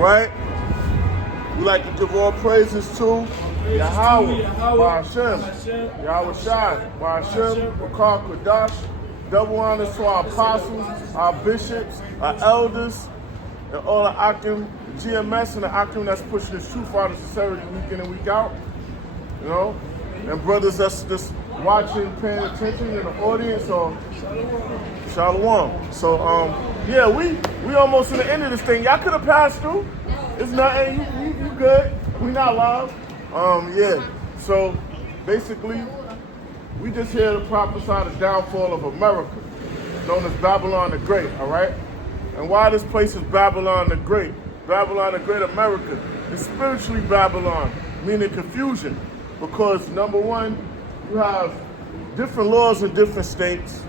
right? We like to give all praises to Yahweh, Ba'ashem, Yahweh Shai, Ba'ashem, Bakar Kodash. Double honors to our apostles, our bishops, our elders, and all the Akim, GMS, and the Akim that's pushing this truth out of sincerity week in and week out. You know? And brothers that's just watching, paying attention in the audience, or Shalom. So, yeah, we almost in the end of this thing. Y'all could have passed through. It's nothing. You good. We not live. Yeah. So, basically, we just here to prophesy the downfall of America, known as Babylon the Great, all right? And why this place is Babylon the Great? Babylon the Great America is spiritually Babylon, meaning confusion. Because, number one, you have different laws in different states.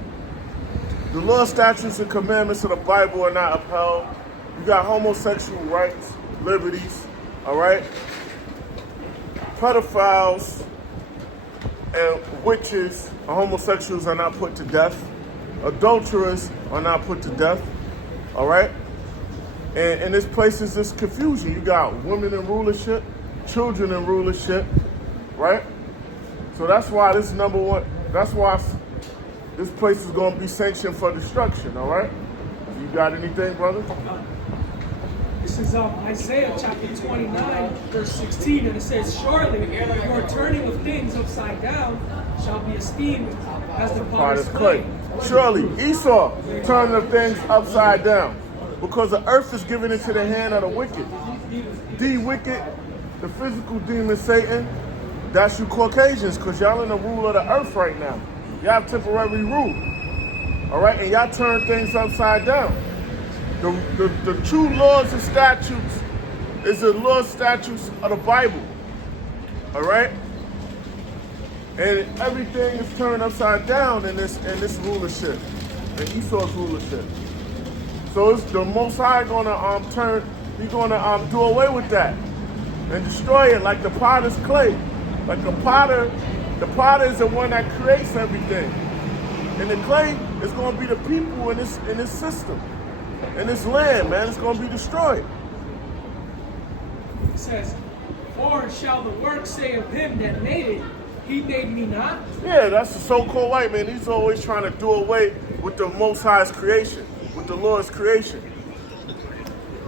The law, statutes, and commandments of the Bible are not upheld. You got homosexual rights, liberties, all right? Pedophiles and witches and homosexuals are not put to death. Adulterers are not put to death, all right? And this place is this confusion. You got women in rulership, children in rulership, right? So that's why this number one, that's why this place is going to be sanctioned for destruction, all right? You got anything, brother? This is Isaiah chapter 29, verse 16, and it says, "Surely your turning of things upside down shall be esteemed as the potter's clay." Surely Esau turning of things upside down, because the earth is given into the hand of the wicked. The wicked, the physical demon Satan, that's you Caucasians, because y'all in the rule of the earth right now. Y'all have temporary rule, all right? And y'all turn things upside down. The true laws and statutes is the laws and statutes of the Bible, all right? And everything is turned upside down in this rulership, in Esau's rulership. So it's the Most High gonna he's gonna do away with that and destroy it like the potter's clay. Like the potter is the one that creates everything, and the clay is gonna be the people in this system. In this land, man, it's going to be destroyed. It says, "For shall the work say of him that made it, he made me not?" Yeah, that's the so-called white man. He's always trying to do away with the Most High's creation, with the Lord's creation.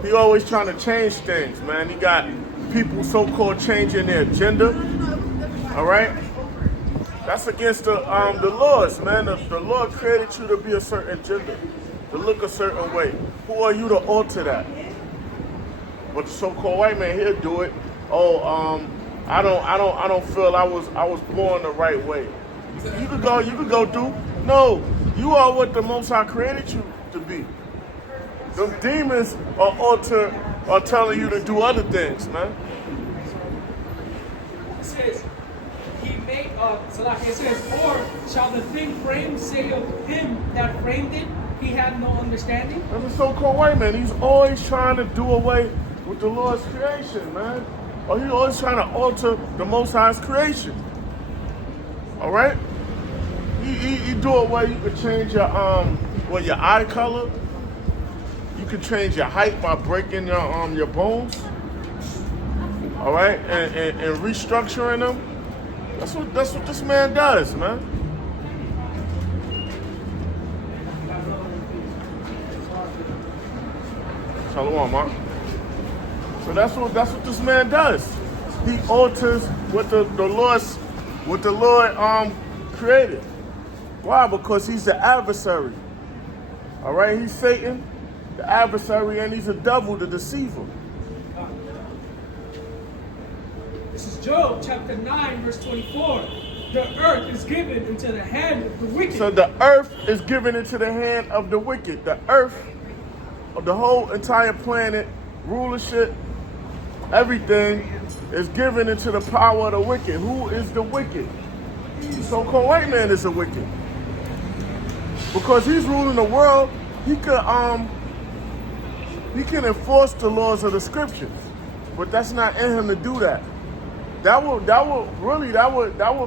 He always trying to change things, man. He got people so-called changing their agenda, all right? That's against the laws, man. The Lord created you to be a certain agenda, to look a certain way. Who are you to alter that? But the so-called white man, he'll do it. Oh, I don't feel I was born the right way. You could go do. No, you are what the Most High created you to be. Them demons are telling you to do other things, man. It says, it says, "Or shall the thing framed say of him that framed it, he had no understanding?" That's a so-called white man. He's always trying to do away with the Lord's creation, man. Or he's always trying to alter the Most High's creation. All right? You do away. You could change your your eye color. You could change your height by breaking your bones. All right, and restructuring them. That's what this man does, man. Shalom, Mark. So that's what this man does. He alters what the Lord created. Why? Because he's the adversary. All right, he's Satan, the adversary, and he's a devil, the deceiver. This is Job chapter 9, verse 24. "The earth is given into the hand of the wicked." So the earth is given into the hand of the wicked. The earth, the whole entire planet, rulership, everything is given into the power of the wicked. Who is the wicked? The so-called white man is the wicked. Because he's ruling the world, he can enforce the laws of the scriptures. But that's not in him to do that. That would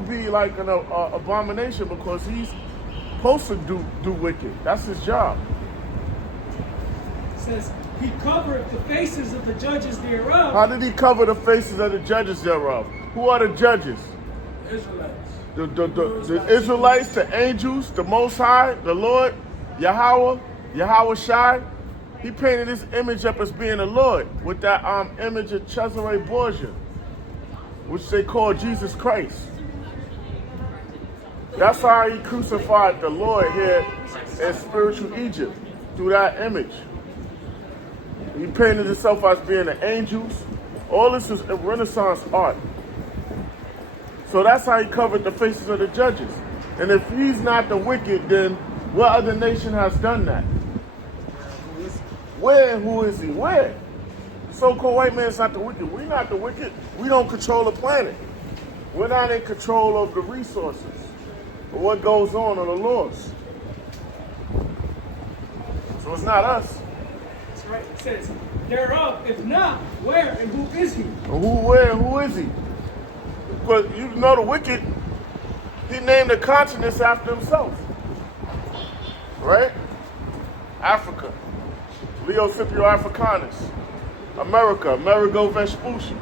be like an abomination, because he's supposed to do wicked. That's his job. says, he covereth the faces of the judges thereof. How did he cover the faces of the judges thereof? Who are the judges? Israelites. The Israelites, the angels, the Most High, the Lord, Yahweh Shai. He painted his image up as being the Lord with that image of Cesare Borgia, which they call Jesus Christ. That's how he crucified the Lord here in spiritual Egypt, through that image. He painted himself as being the angels. All this is Renaissance art. So that's how he covered the faces of the judges. And if he's not the wicked, then what other nation has done that? Where and who is he? Where? The so-called white man's not the wicked. We're not the wicked. We don't control the planet. We're not in control of the resources or what goes on the laws. So it's not us. That's right. It says, thereof, if not, where and who is he? And where and who is he? Because you know the wicked, he named the continents after himself. Right? Africa. Leo Scipio Africanus. America. Amerigo Vespucci.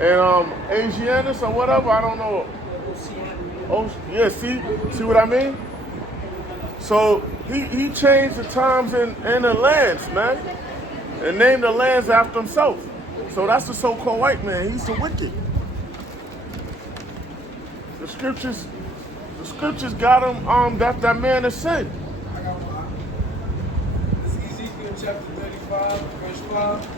And Asianus or whatever, I don't know. Oh, yeah, see what I mean? So he changed the times and the lands, man. And named the lands after himself. So that's the so-called white man. He's the wicked. The scriptures got him that man is sin. I got one. This is Ezekiel chapter 35, verse 5.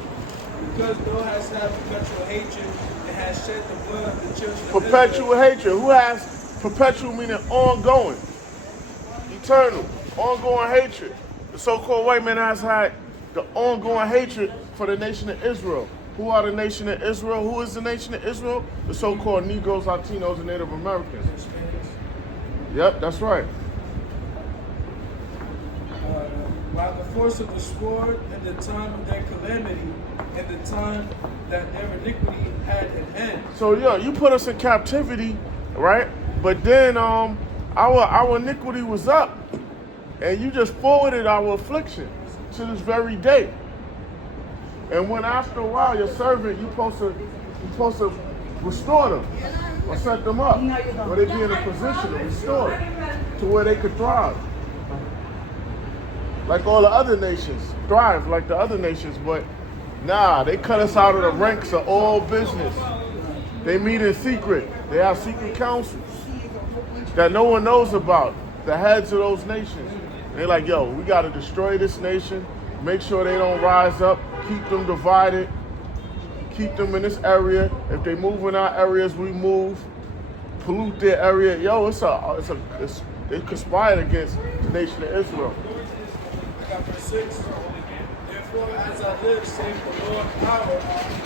Because thou hast had perpetual hatred and hast shed the blood of the children of Perpetual hatred. Who has perpetual meaning ongoing, eternal, ongoing hatred? The so-called white man has had the ongoing hatred for the nation of Israel. Who are the nation of Israel? Who is the nation of Israel? The so-called Negroes, Latinos, and Native Americans. Yep, that's right. By the force of the sword in the time of their calamity and the time that their iniquity had an end. So yeah, you put us in captivity, right? But then our iniquity was up, and you just forwarded our affliction to this very day. And when after a while your servant, you're supposed to restore them or set them up where they be in a position to restore to where they could thrive. Like all the other nations, thrive like the other nations, but nah, they cut us out of the ranks of all business. They meet in secret. They have secret councils that no one knows about, the heads of those nations. They're like, yo, we got to destroy this nation, make sure they don't rise up, keep them divided, keep them in this area. If they move in our areas, we move, pollute their area. Yo, they conspired against the nation of Israel. I got verse 6. Therefore, as I live, saith the Lord power,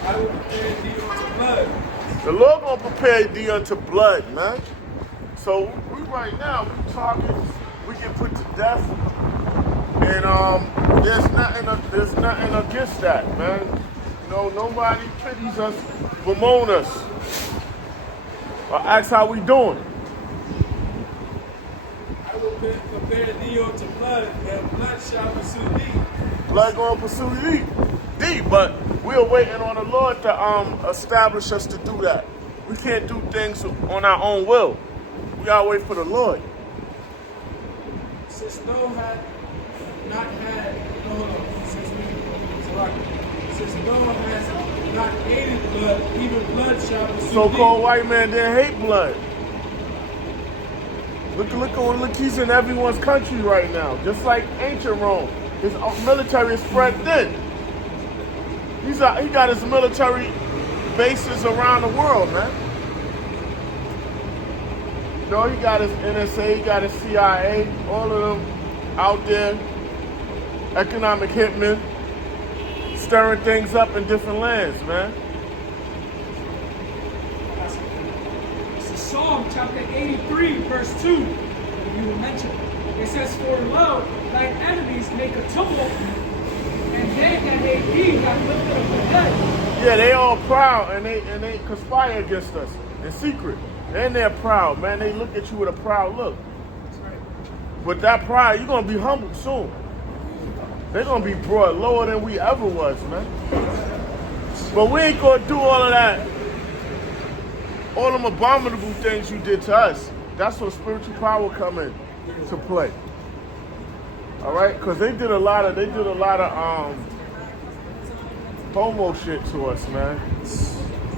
I will prepare thee unto blood. The Lord gonna prepare thee unto blood, man. So we right now, we talking, we get put to death. And there's nothing against that, man. You know, nobody pities us, bemoan us, or asks how we doing. I will prepare thee unto blood, and blood shall pursue thee. Blood gonna pursue thee, but we're waiting on the Lord to establish us to do that. We can't do things on our own will. We gotta wait for the Lord. Since thou had not had, since thou hast not hated blood, even blood shall pursue So-called thee. white man didn't hate blood. Look, he's in everyone's country right now, just like ancient Rome. His military is spread thin. He got his military bases around the world, man. You know, he got his NSA, he got his CIA, all of them out there, economic hitmen, stirring things up in different lands, man. This is Psalm chapter 83, verse 2. You mentioned. It says, for lo, thine enemies make a tumult, and they that hate thee have lifted up their head. Yeah, they all proud, and they conspire against us in secret. And they're proud, man. They look at you with a proud look. That's right. With that pride, you're going to be humbled soon. They're going to be brought lower than we ever was, man. But we ain't going to do all of that. All them abominable things you did to us. That's where spiritual power come in to play. All right? Because they did a lot of homo shit to us, man.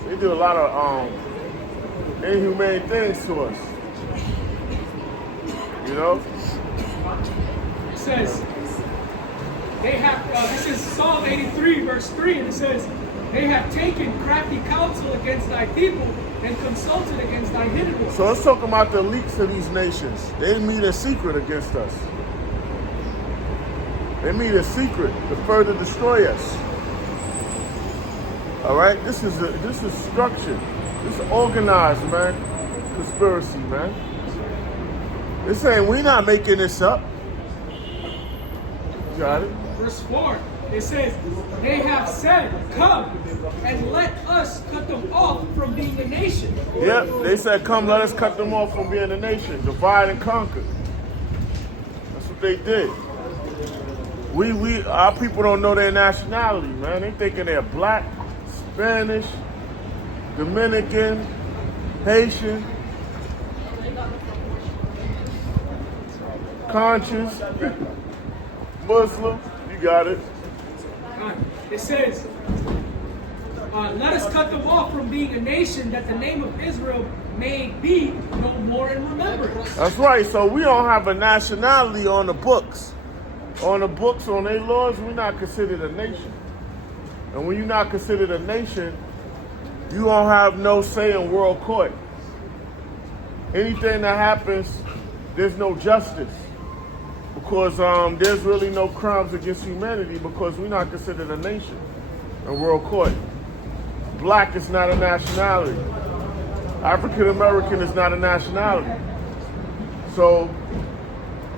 They did a lot of inhumane things to us. You know? It says, they have, this is Psalm 83, verse 3, and it says, they have taken crafty counsel against thy people and consulted against thy hidden ones. So let's talk about the elites of these nations. They meet in secret against us. They meet in secret to further destroy us. All right? This is structured. This is organized, man. Conspiracy, man. They're saying we're not making this up. You got it? Verse 4, it says, they have said, come and let us cut them off from being a nation. Yep, they said, come, let us cut them off from being a nation. Divide and conquer. That's what they did. Our people don't know their nationality, man. They thinking they're black, Spanish, Dominican, Haitian, conscious, Muslim. You got it. It says, let us cut them off from being a nation, that the name of Israel may be no more in remembrance. That's right. So we don't have a nationality on the books. On the books, on their laws, we're not considered a nation. And when you're not considered a nation, you don't have no say in world court. Anything that happens, there's no justice. Because there's really no crimes against humanity because we're not considered a nation in world court. Black is not a nationality. African American is not a nationality. So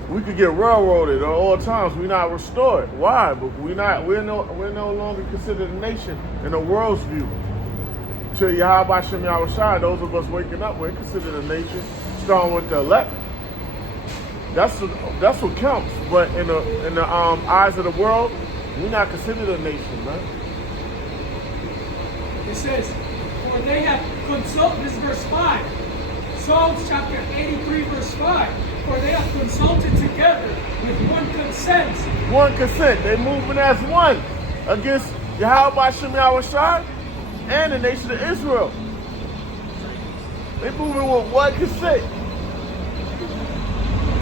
we could get railroaded at all times. We're not restored. Why? But we're no longer considered a nation in the world's view. To Yahweh Shem Yahushua, those of us waking up, we're considered a nation, starting with the elect. That's what counts. But in the eyes of the world, we're not considered a nation, man. It says, for they have consulted, this is verse 5, Psalms chapter 83, verse 5, for they have consulted together with one consent. One consent. They're moving as one against Yahweh Shem Yahushua and the nation of Israel. They're moving with one consent.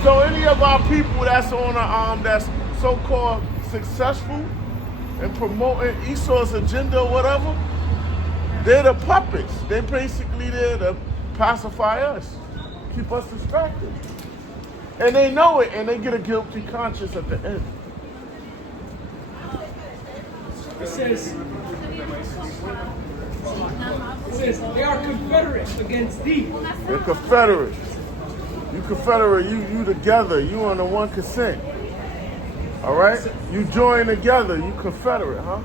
So any of our people that's on that's so-called successful in promoting Esau's agenda or whatever, they're the puppets. They're basically there to pacify us, keep us distracted. And they know it, and they get a guilty conscience at the end. It says, they are confederate against thee. They're confederate. You confederate, you together, you on the one consent. All right? You join together, you confederate, huh?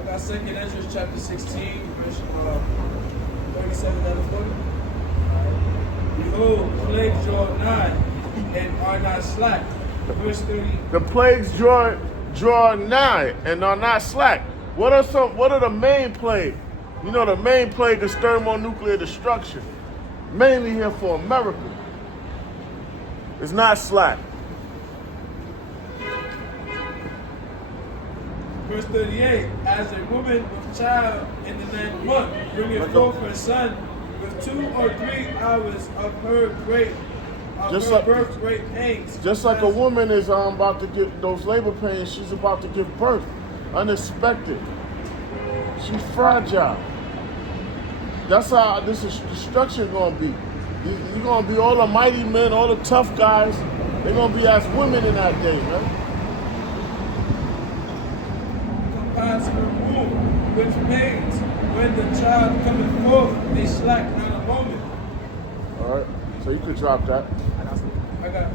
I got 2nd Ezra chapter 16, verse 37 to 40. Behold, plagues draw nigh and are not slack. Verse 30. The plagues draw nigh and are not slack. What are the main plague? You know, the main plague is thermonuclear destruction. Mainly here for America. It's not slack. Verse 38, as a woman with child in the 9th month bringeth forth her son with 2 or 3 hours of her birth great pains. Just like a woman is about to get those labor pains, she's about to give birth. Unexpected. She's fragile. That's how this is destruction gonna be. You're going to be all the mighty men, all the tough guys. They're going to be as women in that day, man. Compass her womb with pains. When the child cometh forth, they slack not a moment. All right. So you could drop that. I got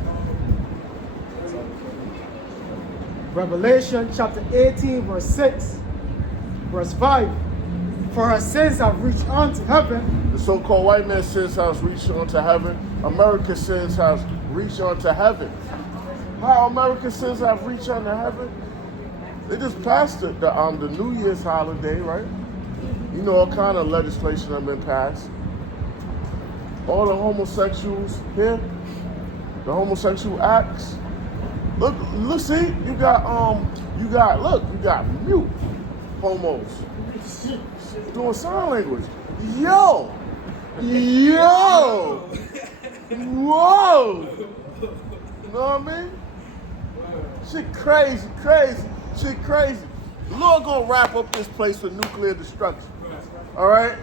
Revelation chapter 18, verse 6, verse 5. For her sins have reached unto heaven. The so-called white man's sins has reached unto heaven. America's sins has reached unto heaven. how American sins have reached unto heaven? They just passed the New Year's holiday, right? You know, all kind of legislation have been passed. All the homosexuals here, the homosexual acts. Look, see, you got mute homos doing sign language. Yo, whoa. You know what I mean? Shit crazy. Shit crazy. The Lord gonna wrap up this place with nuclear destruction. All right?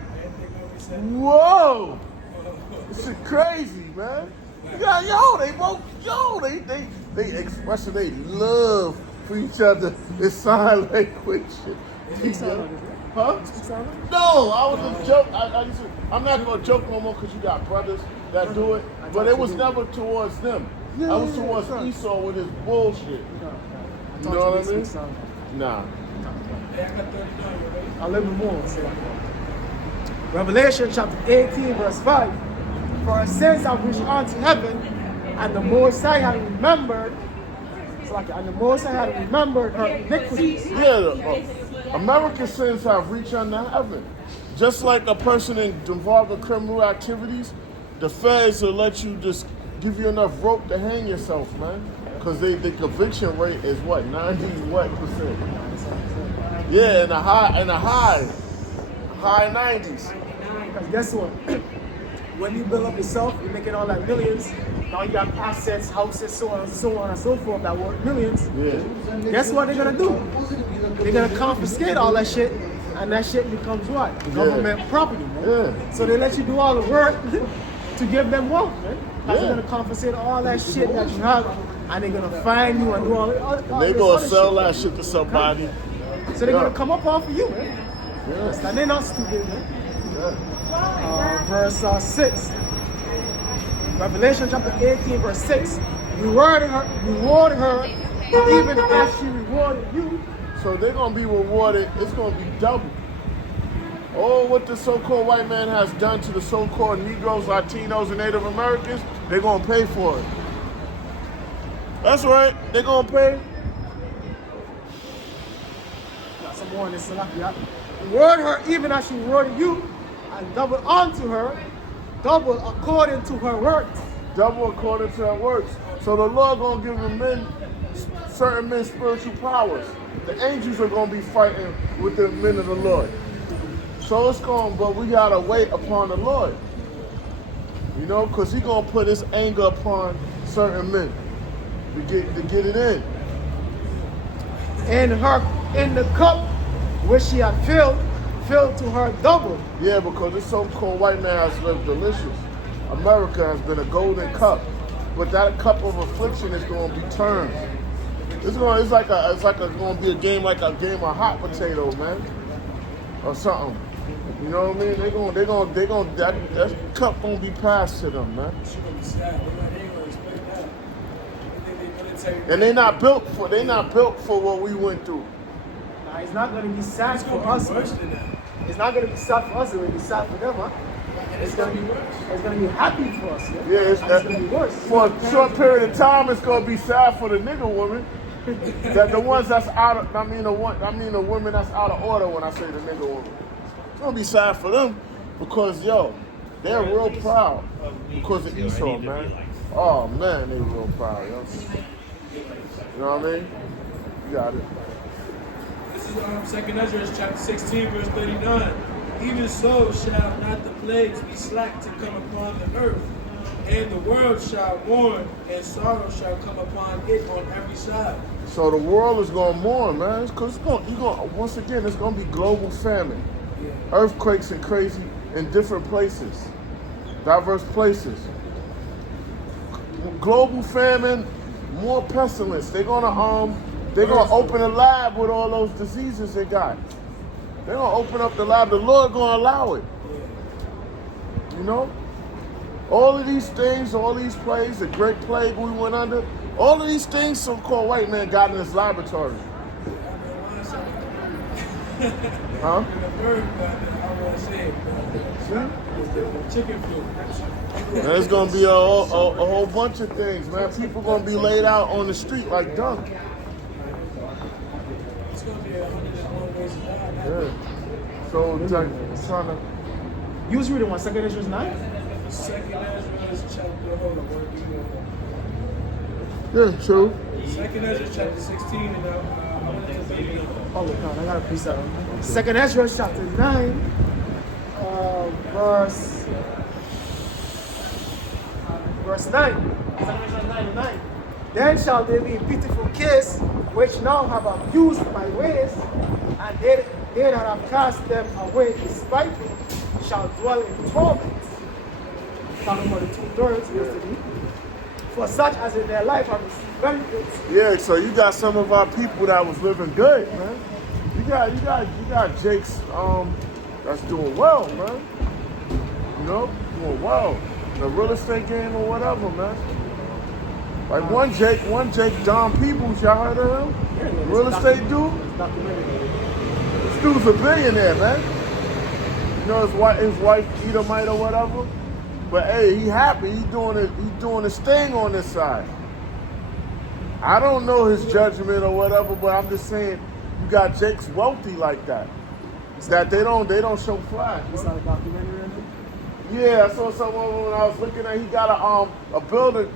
Whoa. This shit crazy, man. They expressing their love for each other in sign language. Huh? No, I was a joke. I'm not gonna joke no more because you got brothers that do it, but it was never towards them. I was towards Esau with his bullshit. You know what I mean? Nah. A little more. Revelation chapter 18, verse 5. For our sins have reached unto heaven, and the Most High had remembered. And the Most High had remembered her iniquities. Yeah, American sins have reached unto heaven. Just like a person involved in criminal activities, the feds will let you just give you enough rope to hang yourself, man. Because the conviction rate is what, 90%? Yeah, in the high 90s. Because guess what? When you build up yourself, you're making all that millions. Now you have assets, houses, so on and so forth that worth millions. Yeah. Guess what they're gonna do? They're gonna confiscate all that shit, and that shit becomes what? Government property, man. Yeah. So they let you do all the work to give them wealth, man. They're gonna confiscate all that shit that you have, and they're gonna fine you and do all They're gonna sell that shit to somebody. So they're gonna come up off of you, man. Yeah. And they're not stupid, man. Verse 6. Revelation chapter 18, verse 6. Reward her even as she rewarded you. So they're going to be rewarded. It's going to be double. Oh, what the so-called white man has done to the so-called Negroes, Latinos, and Native Americans, they're going to pay for it. That's right. They're going to pay. Got some more in this. Reward her even as she rewarded you, and double unto her, double according to her works. Double according to her works. So the Lord going to give them certain men spiritual powers. The angels are going to be fighting with the men of the Lord. So it's going, but we got to wait upon the Lord. You know, because He's going to put His anger upon certain men to get it in. In the cup which she had filled to her double. Yeah, because this so-called white man has lived delicious. America has been a golden cup, but that cup of affliction is going to be turned. It's going to be a game like a game of hot potato, man, or something. You know what I mean? That cup going to be passed to them, man. And they're not built for what we went through. Now, it's not going to be sad for us. It's not going to be sad for us. It will be sad for them, huh? It's going to be happy for us. Yeah, it's going to be worse. For a short period of time, it's going to be sad for the nigga woman. That the ones that's out of, the women that's out of order when I say the nigga woman. It's going to be sad for them because, they're real proud because of Esau, man. Oh, man, they real proud, yo. You know what I mean? You got it. This is 2nd Ezra chapter 16, verse 39. Even so shall not the plagues be slack to come upon the earth, and the world shall mourn, and sorrow shall come upon it on every side. So the world is going to mourn, man. Because once again, it's going to be global famine. Yeah. Earthquakes and crazy in different places. Diverse places. Global famine, more pestilence. They're gonna open a lab with all those diseases they got. They're gonna open up the lab. The Lord gonna allow it. You know? All of these things, all these plagues, the great plague we went under, all of these things so-called white man got in his laboratory. Huh? And the bird, I want to say it, the chicken flu. And there's gonna be a whole bunch of things, man. People gonna be laid out on the street like dung. It's going to be 101 ways to die. Yeah. So like, trying to. You was reading what, 2 Ezra 9? Second Ezra chapter, hold on, where do you go? Yeah, true. Second Ezra chapter 16, and I went to 39. Oh, God, I got a piece of it. 2 Ezra chapter 9, verse 9. 2 Ezra 9:9. Then shall there be a pitiful case which now have abused my ways, and they that have cast them away despitefully shall dwell in torment. Talking about the 2/3 yesterday. For such as in their life have received benefits. Yeah, so you got some of our people that was living good, man. You got Jake's that's doing well, man. You know, doing well. The real estate game or whatever, man. Like one Jake, Don Peoples, y'all heard of him? Yeah, Real estate dude? This dude's a billionaire, man. You know his wife Edomite or whatever. But hey, he happy. He's doing his thing on this side. I don't know his judgment or whatever, but I'm just saying you got Jake's wealthy like that. That they don't show flash. Is that a documentary? Yeah, I saw someone when I was looking at. He got a building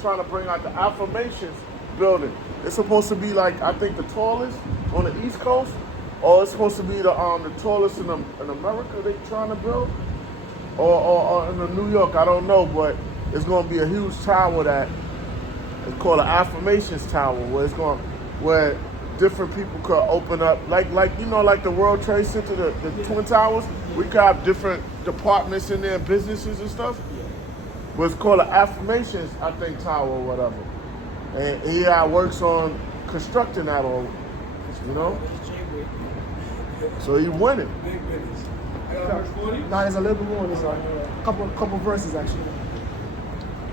trying to bring out the affirmations building. It's supposed to be like I think the tallest on the East Coast, or it's supposed to be the tallest in America. They trying to build, or in New York. I don't know, but it's going to be a huge tower that it's called an affirmations tower, where different people could open up, like you know, like the World Trade Center, the Twin Towers. We could have different departments in there, businesses and stuff. But it's called an affirmations, I think, tower or whatever. And he works on constructing that, or you know. So he winning. Big business. I got verse 40. Now there's a little bit more. There's a couple verses actually.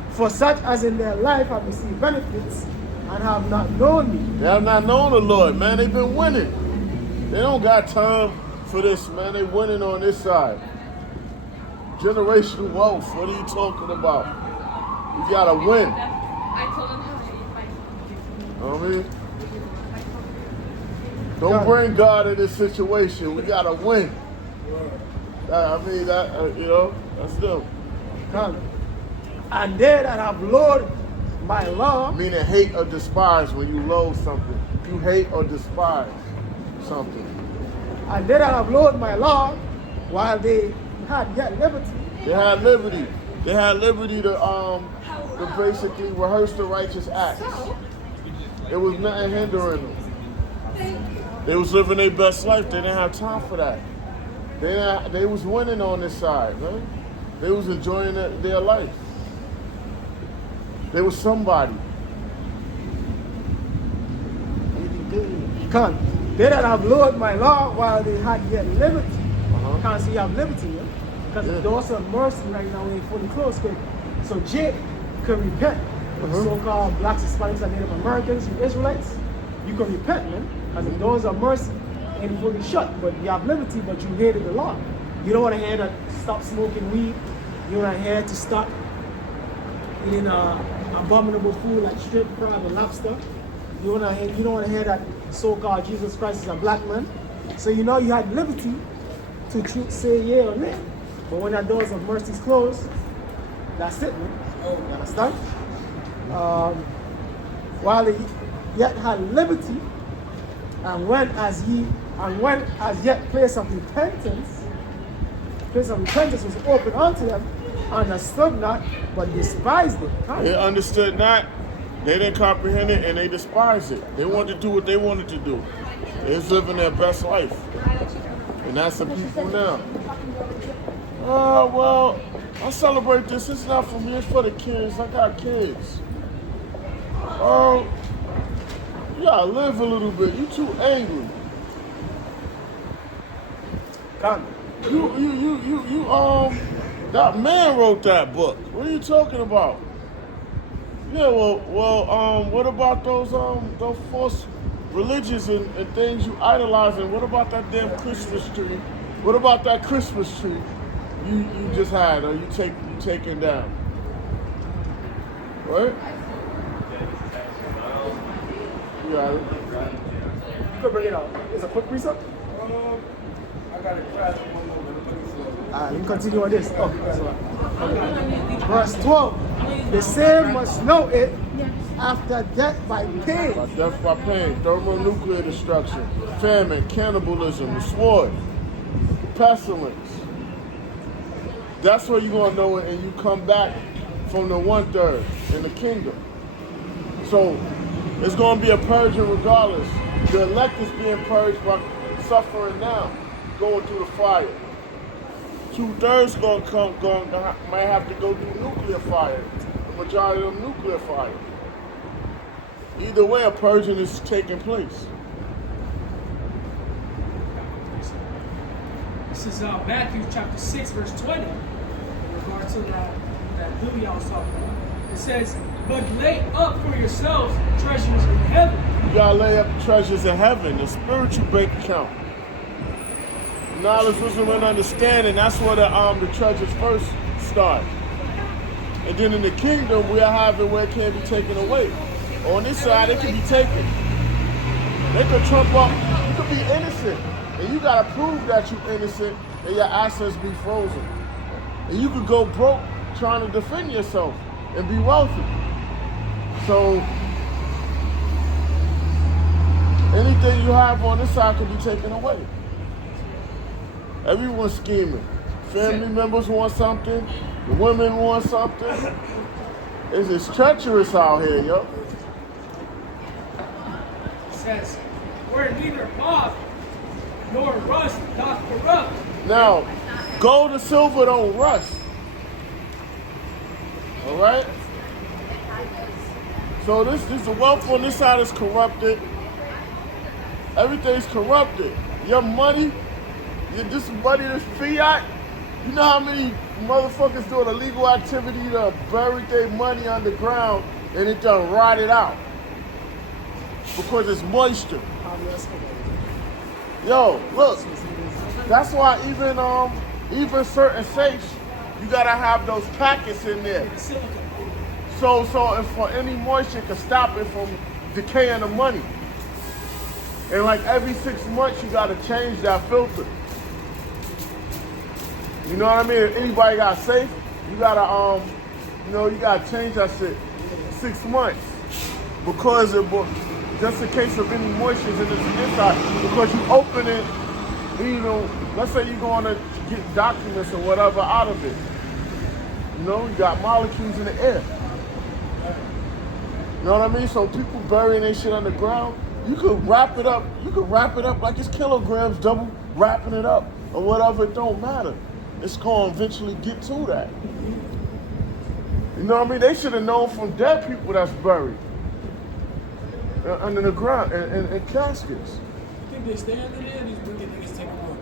For such as in their life have received benefits and have not known me. They have not known the Lord, man. They've been winning. They don't got time for this, man. They winning on this side. Generational wealth. What are you talking about? You gotta win. I told him how to eat my You know what I mean? Don't bring God in this situation. We gotta win. I mean, you know, that's them. Come. And they that have loathed my law, Meaning hate or despise when you loathe something. You hate or despise something. and they that have loathed my law, while they had yet liberty, They had liberty. They had liberty to basically rehearse the righteous acts. It was nothing hindering them. They was living their best life. They didn't have time for that. They was winning on this side, man. They was enjoying their life. They was somebody. come. They that have loathed my law, while they had yet liberty. Can't see you have liberty, yeah? Because the doors of mercy right now ain't fully closed. So Jake could repent. So-called blacks, Hispanics, and Native Americans, you Israelites, you can repent, man. Because the doors of mercy ain't fully shut. But you have liberty, but you hated the law. You don't want to hear that stop smoking weed. You don't want to hear to stop eating abominable food like strip crab and lobster. You don't want to hear that so-called Jesus Christ is a black man. So you know you had liberty to say yeah or nay. But when that doors of mercy is closed, that's it, man. You understand? While he yet had liberty, and when as yet place of repentance was open unto them, understood not, but despised it. They understood not, they didn't comprehend it, and they despised it. They wanted to do what they wanted to do. They was living their best life. And that's the people now. Well, I celebrate this. It's not for me, it's for the kids. I got kids. You gotta live a little bit. You too angry. Come. That man wrote that book. What are you talking about? Yeah, well, what about those false religions and things you idolize. And what about that damn Christmas tree? What about that Christmas tree you just had or you taking down? Right? You got it. You could bring it out. It's a quick precept. I got to grasp one moment. Let me continue on this. Okay. Verse 12. The same must know it after death by pain. By death by pain, thermonuclear destruction, famine, cannibalism, the sword, pestilence. That's where you're going to know it, and you come back from the 1/3 in the kingdom. So it's going to be a purging regardless. The elect is being purged by suffering now, going through the fire. 2/3 might have to go through nuclear fire. The majority of them nuclear fire. Either way, a purging is taking place. This is Matthew chapter 6, verse 20. In regard to that duty I was talking about. It says, but lay up for yourselves treasures in heaven. You gotta lay up treasures in heaven, the spiritual bank account. Knowledge, wisdom, and understanding, that's where the treasures first start. And then in the kingdom, we'll have it where it can't be taken away. On this side, it can be taken. They could trump up, you could be innocent. And you gotta prove that you're innocent and your assets be frozen. And you could go broke trying to defend yourself and be wealthy. So, anything you have on this side could be taken away. Everyone's scheming. Family members want something. The women want something. It's just treacherous out here, yo. It says, where neither moth nor rust doth corrupt. Now, gold and silver don't rust. All right? So this the wealth on this side is corrupted. Everything's corrupted. Your money, this money, this fiat. You know how many motherfuckers doing illegal activity to bury their money underground and it done rotted out because it's moisture. Yo, look. That's why even certain safes, you gotta have those packets in there. So if for any moisture can stop it from decaying the money. And like every 6 months, you gotta change that filter. You know what I mean? If anybody got safe, you gotta you gotta change that shit 6 months because just in case of any moistures in the inside. Because you open it, let's say you're going to get documents or whatever out of it. You got molecules in the air. You know what I mean? So people burying their shit underground, you could wrap it up. You could wrap it up like it's kilograms, double wrapping it up or whatever. It don't matter. It's going to eventually get to that. You know what I mean? They should have known from dead people that's buried under the ground in caskets. You think they stay under there? These wicked niggas take them on.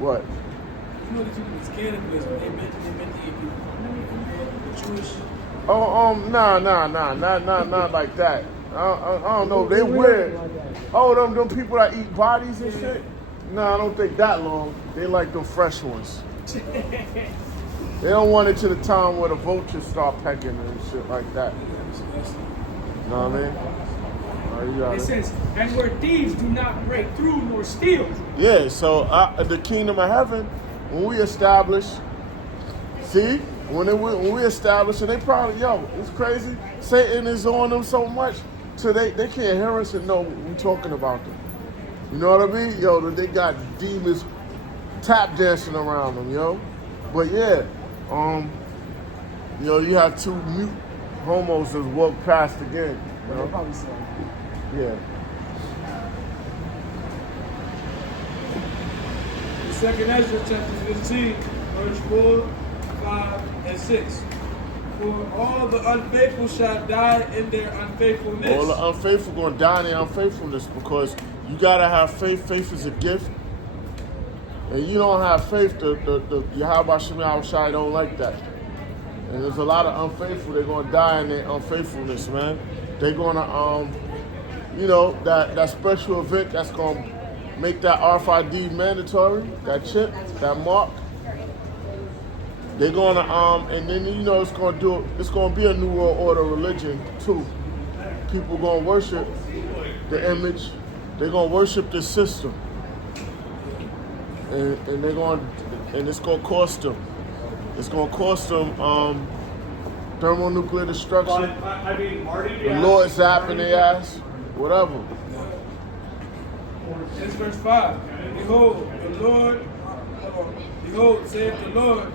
What? You know the people that's cannibalism. They meant to eat people. The Jewish. Oh, nah, not like that. I don't know. They weird. Oh, them people that eat bodies and shit? Nah, I don't think that long. They like them fresh ones. They don't want it to the time where the vultures start pecking and shit like that. You know what I mean? It says, and where thieves do not break through nor steal. Yeah, so the kingdom of heaven, when we establish, when we establish, and they probably, it's crazy. Satan is on them so much, so they can't hear us and know we talking about them. You know what I mean? They got demons tap dancing around them, But yeah, you have 2 mute homos that walk past again. Probably so. Yeah. The second Ezra chapter 15, verse 4, 5, and 6. For all the unfaithful shall die in their unfaithfulness. All the unfaithful going to die in their unfaithfulness because you got to have faith. Faith is a gift. And you don't have faith, the Yahweh Shema Shai don't like that. And there's a lot of unfaithful, they're going to die in their unfaithfulness, man. They're going to you know, that special event that's gonna make that RFID mandatory, that chip, that mark. They're gonna and then you know it's gonna be a new world order religion too. People gonna worship the image. They're gonna worship the system, and it's gonna cost them. It's gonna cost them thermonuclear destruction. The Lord zapping their ass, whatever. It's verse 5. Behold, saith the Lord,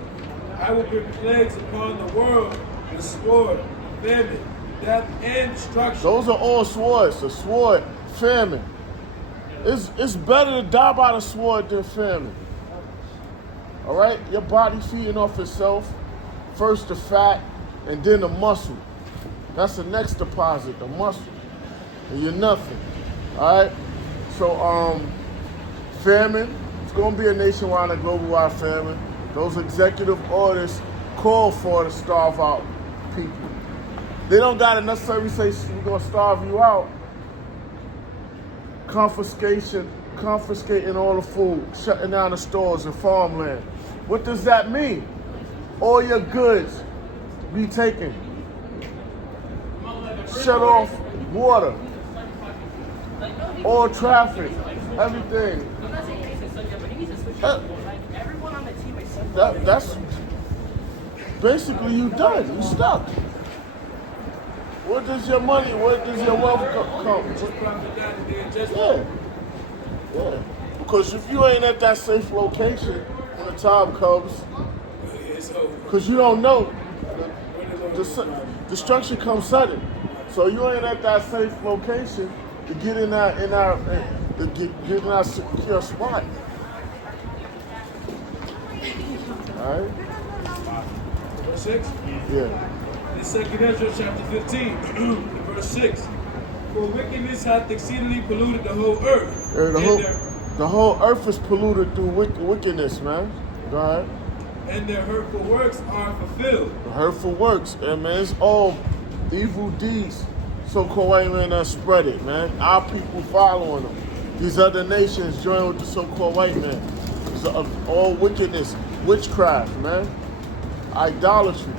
I will bring plagues upon the world, the sword, famine, death, and destruction. Those are all swords. The sword, famine. It's better to die by the sword than famine. All right? Your body feeding off itself. First the fat, and then the muscle. That's the next deposit, the muscle. And you're nothing. All right? So, famine. It's going to be a nationwide and global-wide famine. Those executive orders call for to starve out people. They don't got to necessarily say we're going to starve you out. Confiscating all the food, shutting down the stores and farmland. What does that mean? All your goods be taken. Shut off water, all traffic, everything. That's basically you done. You stuck. Where does your money, where does your wealth come? Yeah. Because if you ain't at that safe location when the time comes, because you don't know, destruction comes sudden. So you ain't at that safe location to get in that secure spot. All right. Verse 6? Yeah. In 2 Ezra chapter 15, verse 6. For wickedness hath exceedingly polluted the whole earth. The whole earth is polluted through wickedness, man. Go ahead. And their hurtful works are fulfilled. The hurtful works, and man, it's all evil deeds. So-called white men that spread it, man. Our people following them. These other nations join with the so-called white men. It's all wickedness, witchcraft, man. Idolatry.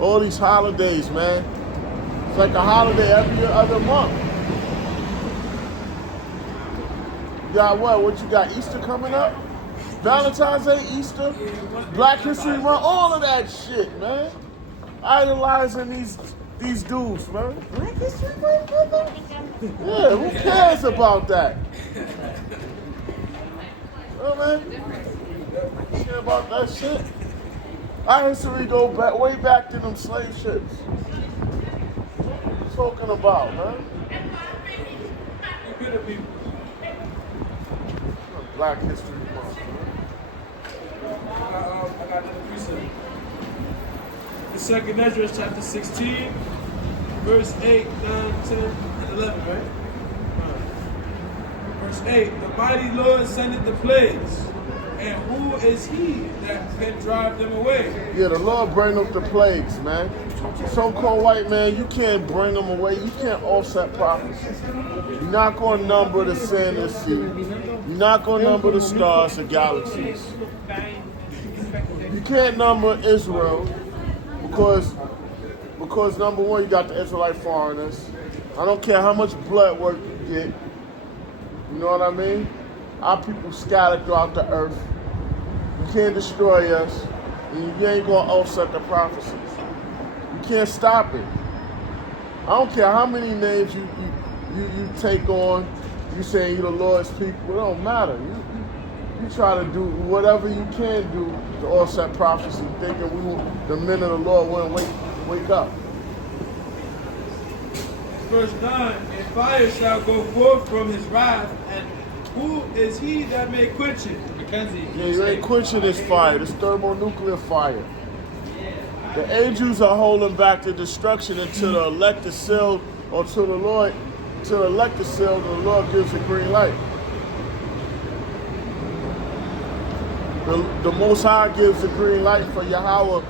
All these holidays, man. It's like a holiday every other month. You got what? What you got? Easter coming up? Valentine's Day, Easter, Black History Month, all of that shit, man. Idolizing these dudes, man. Black History Month, brother? Yeah, who cares about that? You know, man? Care about that shit? Our history go back, way back to them slave ships. What are you talking about, man? Black History Month, man. I got another precept. The 2 Ezra chapter 16, verse 8, 9, 10, and 11, right? Verse 8, the mighty Lord sendeth the plagues, and who is he that can drive them away? Yeah, the Lord bring up the plagues, man. So-called white man, you can't bring them away. You can't offset prophecy. You're not going to number the sand and sea. You're not going to number the stars and galaxies. You can't number Israel because number one, you got the Israelite foreigners. I don't care how much blood work you get. You know what I mean? Our people scattered throughout the earth. You can't destroy us, and you ain't gonna offset the prophecies. You can't stop it. I don't care how many names you take on. You saying you the Lord's people. It don't matter. You try to do whatever you can do to offset prophecy, thinking the men of the Lord wouldn't wake up. Verse 9, and fire shall go forth from his wrath, and who is he that may quench it? Mackenzie. Yeah, you ain't quenching this fire, this thermonuclear fire. The angels are holding back the destruction until the elected seal, or till the elected seal, the Lord gives a green light. The Most High gives the green light for Yahweh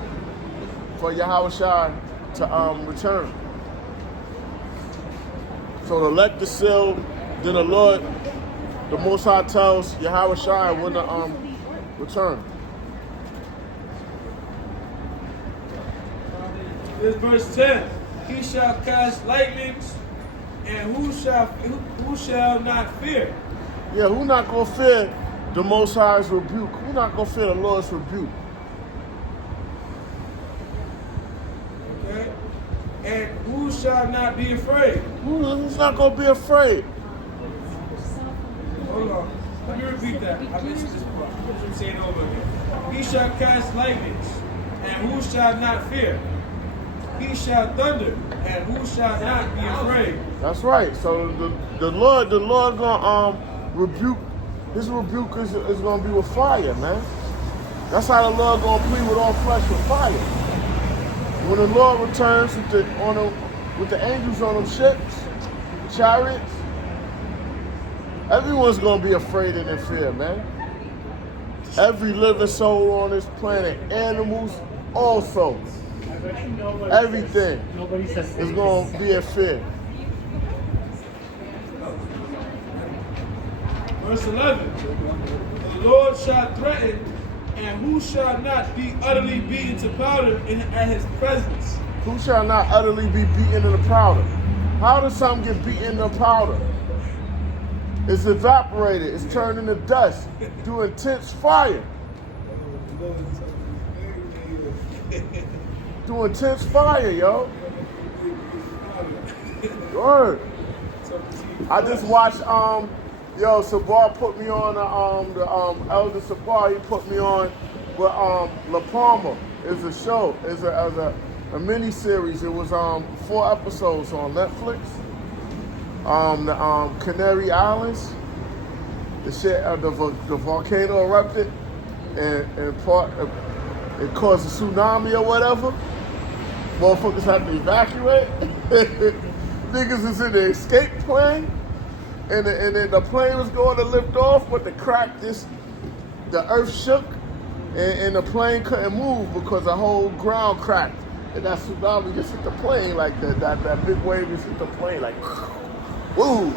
Shai to return. So So the elect is sealed. Then the Lord, the Most High tells Yahweh Shai when to return. This verse 10. He shall cast lightnings, and who shall not fear? Yeah, who not gonna fear the Most High's rebuke? Who not gonna fear the Lord's rebuke? Okay? And who shall not be afraid? Who's not gonna be afraid? Hold on. Let me repeat that. I missed this part. I'm saying it over again. He shall cast lightnings, and who shall not fear? He shall thunder, and who shall not be afraid? That's right. So the Lord gonna rebuke. His rebuke is gonna be with fire, man. That's how the Lord gonna plead with all flesh with fire. When the Lord returns with the angels on them ships, chariots, everyone's gonna be afraid and in fear, man. Every living soul on this planet, animals also. Everything is going to be in fear. Verse 11. The Lord shall threaten, and who shall not be utterly beaten to powder at his presence? Who shall not utterly be beaten in the powder? How does something get beaten in the powder? It's evaporated. It's turned into dust through intense fire. Through intense fire, yo. Word. I just watched Sabar put me on the Elder Sabar, he put me on with La Palma. It's a show. It's a mini series. It was 4 episodes on Netflix. The Canary Islands. The shit the volcano erupted and it caused a tsunami or whatever. Motherfuckers had to evacuate. Niggas is in the escape plane. And then the plane was going to lift off, but the earth shook and the plane couldn't move because the whole ground cracked. And that tsunami just hit the plane like that big wave just hit the plane like, woo.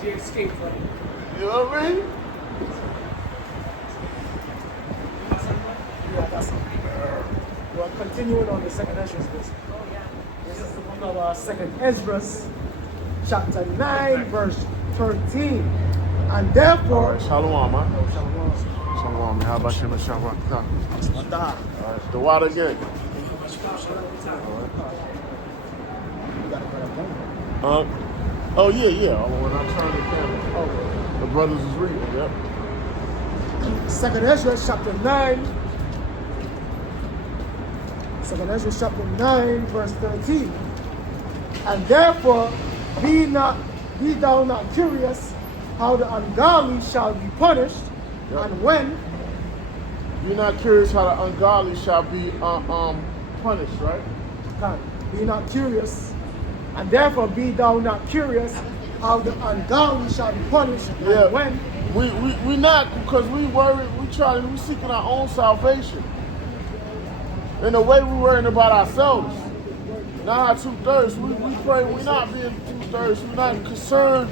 The escape plane. You know what I mean? Yeah, that's it. We're continuing on the second Ezra's verse. This is the book of second Ezra's, chapter 9, verse 13. And therefore, Shalom, man. Shalom, man. How about you, Shalom? All right, the water again. Oh, yeah. When I turn the camera. The brothers is reading, yep. second Ezra chapter 9. Second Ezra chapter 9, verse 13. And therefore, be thou not curious how the ungodly shall be punished, and when. Be not curious how the ungodly shall be punished, right? God, be not curious, and therefore be thou not curious how the ungodly shall be punished, Yeah. and when. We not, because we worry, we seeking our own salvation. In a way, we worrying about ourselves. Not our 2/3. We pray we're not being 2/3. We're not concerned.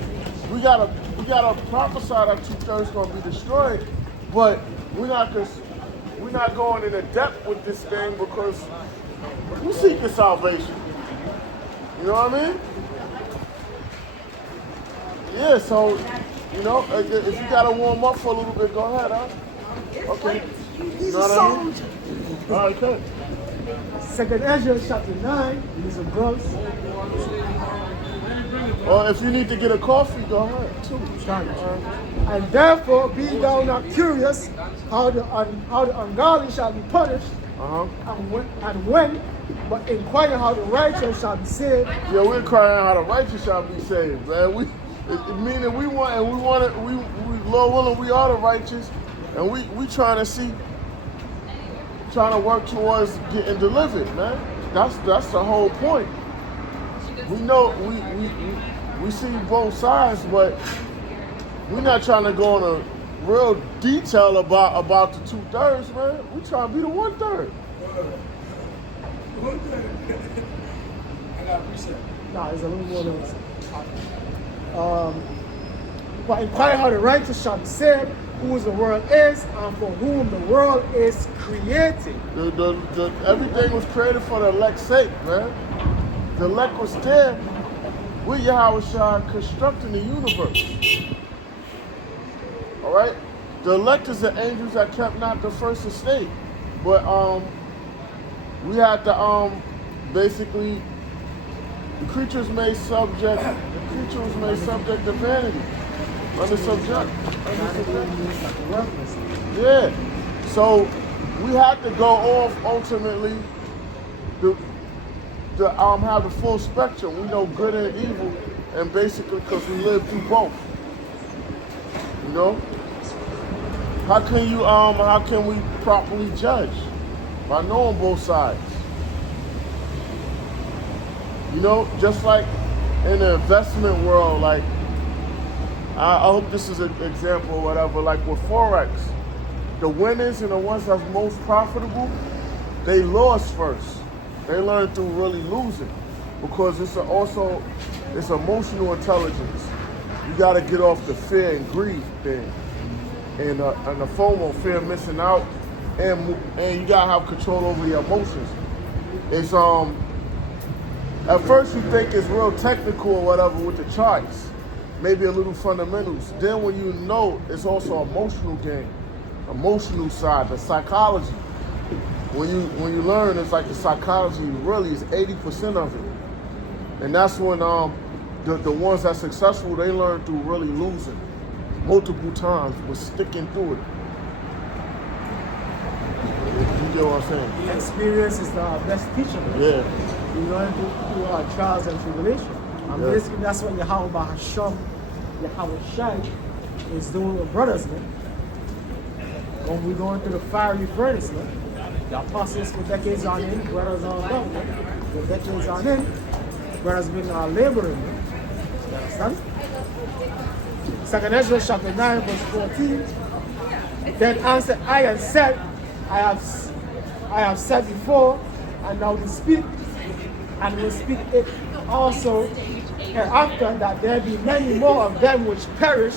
We gotta prophesy that 2/3 gonna be destroyed. But we're not going into depth with this thing because we seeking salvation. You know what I mean? Yeah, so, if you gotta warm up for a little bit, go ahead, huh? Okay. You know what I mean? All right, good. Second Ezra chapter 9, these are gross. Or if you need to get a coffee, go ahead, too. And therefore be thou not curious how the ungodly shall be punished, and when, but inquire how the righteous shall be saved. Yeah, we're crying how the righteous shall be saved, man. Meaning we want it, Lord willing, we are the righteous, and we trying to work towards getting delivered, man. That's the whole point. We know we see both sides, but we're not trying to go into real detail about the 2/3, man. We trying to be the 1/3. I got a precept. Nah, there's a little more than that. But inquire how the righteous shall be saved, whose the world is, and for whom the world is created. Everything was created for the elect's sake, man. The elect was there with Yahweh Shah constructing the universe. All right? The elect is the angels that kept not the first estate. But we had to basically the creature was made subject to vanity. Under subject. Yeah. So we had to go off ultimately to have the full spectrum. We know good and evil, and basically because we live through both. You know? How can we properly judge? By knowing both sides. You know, just like in the investment world, like I hope this is an example or whatever, like with Forex, the winners and the ones that's most profitable, they lost first. They learned through really losing because it's emotional intelligence. You got to get off the fear and greed thing and the FOMO, fear of missing out, and you got to have control over your emotions. It's at first you think it's real technical or whatever with the charts. Maybe a little fundamentals. Then when you know it's also emotional game, emotional side, the psychology. When you learn, it's like the psychology really is 80% of it. And that's when the ones that's successful, they learn through really losing multiple times, but sticking through it. You get what I'm saying? The experience is the best teacher. Man. Yeah. You learn through trials and tribulation. And basically that's what Yahweh Hashem, Yahweh Shai is doing with brothers, man. When we're going through the fiery furnace, man. The apostles for decades on in, brothers on down, man. For decades on in, brothers been laboring, man. You understand? 2nd Ezra chapter 9, verse 14. Then answered I and said, I have said before, and now will speak, and will speak it also hereafter, that there be many more of them which perish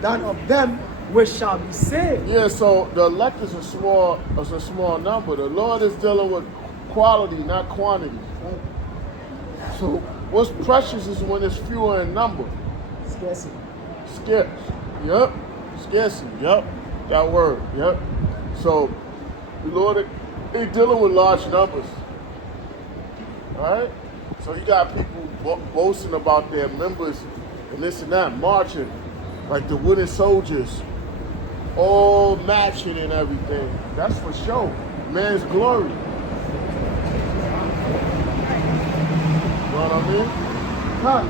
than of them which shall be saved. Yeah, so the elect is a small number. The Lord is dealing with quality, not quantity. So what's precious is when it's fewer in number. Scarcity. Scarce. Yep. Scarcity. Yep. That word. Yep. So the Lord is dealing with large numbers. All right? So you got people boasting about their members and this and that, marching like the wooden soldiers, all matching and everything. That's for show. Man's glory. You know what I mean? Huh.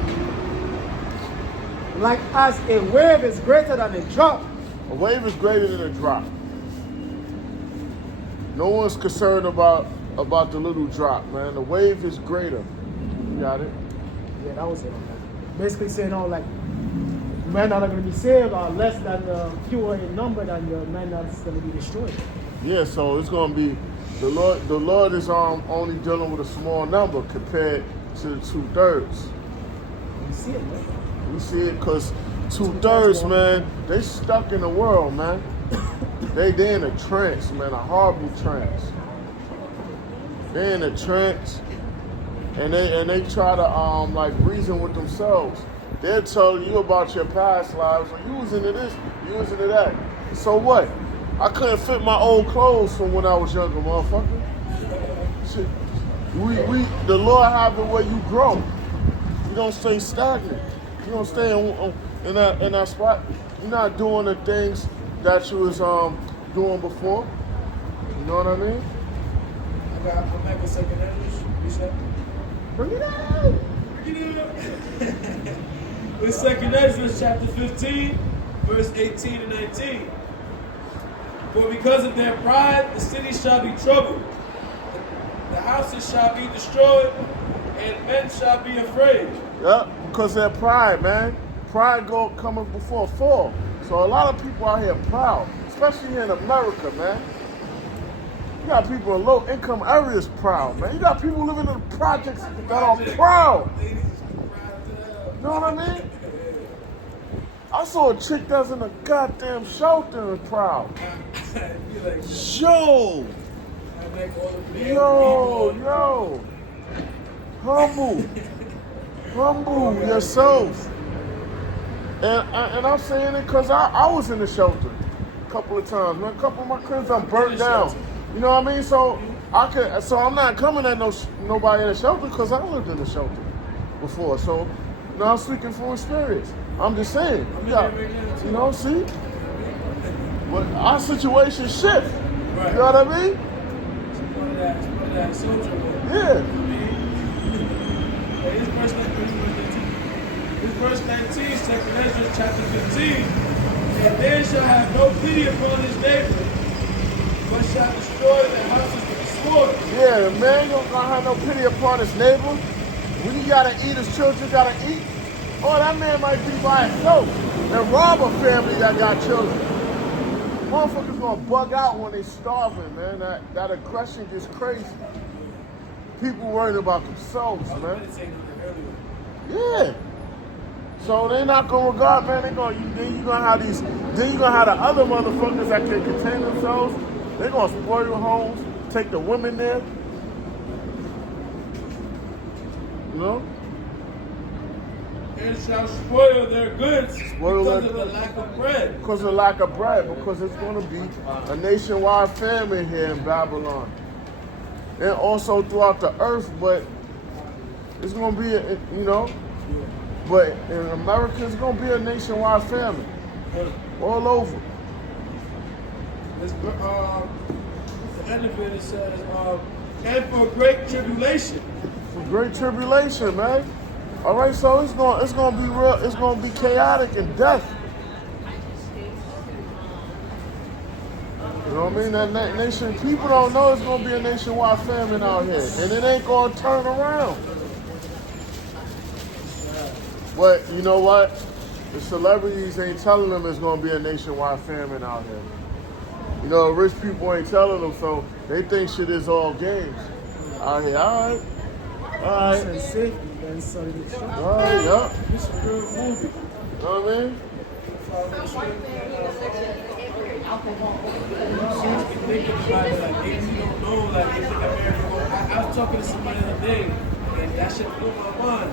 Like as a wave is greater than a drop. A wave is greater than a drop. No one's concerned about the little drop, man. The wave is greater. You got it? Yeah, that was it. Basically saying, like, men that are going to be saved are less than fewer in number than the men that's going to be destroyed. Yeah, so it's going to be, the Lord is only dealing with a small number compared to the 2/3. You see it, man. We see it because 2/3, man, they stuck in the world, man. They in a trance, man, a horrible trance. They in a trance, and they try to like reason with themselves. They'll tell you about your past lives, or you was into this, you was into that. So what? I couldn't fit my old clothes from when I was younger, motherfucker. Shit. The Lord have the way you grow. You don't stay stagnant. You don't stay in that spot. You're not doing the things that you was doing before. You know what I mean? I got to make a second English. You said? Bring it out. Bring it out. It's 2nd Ezra chapter 15, verse 18 and 19. For because of their pride, the city shall be troubled. The houses shall be destroyed, and men shall be afraid. Yep, because of their pride, man. Pride coming before a fall. So a lot of people out here proud, especially here in America, man. You got people in low income areas proud, man. You got people living in the projects that are proud. You know what I mean? I saw a chick that's in a goddamn shelter and proud. You like, Yo, I make all the bad yo. Humble yourself. And I'm saying it because I was in the shelter a couple of times, man. A couple of my cribs I'm burnt down. You know what I mean? So I'm not coming at nobody in the shelter because I lived in the shelter before. So now I'm speaking from experience. I'm just saying. You know, see? But our situation shift. Right. You know what I mean? It's one of that soldier boy. Yeah. Hey, this verse 19, 2 Ezra chapter 15. And then shall have no pity upon his neighbor, but shall destroy their houses with the sword. Yeah, the man don't gonna have no pity upon his neighbor. When he gotta eat, his children gotta eat. Oh, that man might be by himself and rob a family that got children. Motherfuckers gonna bug out when they starving, man. That aggression gets crazy. People worried about themselves, man. Yeah. So they not gonna regard, man. Then you gonna have the other motherfuckers that can contain themselves. They gonna spoil your homes, take the women there. You know? And shall spoil their goods because of the lack of bread. Because of the lack of bread, because it's going to be a nationwide famine here in Babylon. And also throughout the earth, but it's going to be, but in America, it's going to be a nationwide famine. All over. The end of it says, and for great tribulation. For great tribulation, man. All right, so it's gonna be real. It's gonna be chaotic and death. You know what I mean? That nation, people don't know it's gonna be a nationwide famine out here, and it ain't gonna turn around. But you know what? The celebrities ain't telling them it's gonna be a nationwide famine out here. You know, rich people ain't telling them, so they think shit is all games out here. All right. And safety, then so All right, yeah. This is a real movie. You know what I mean? Thinking about it, like, if you don't know, like, if America, I was talking to somebody the other day, and that shit blew my mind.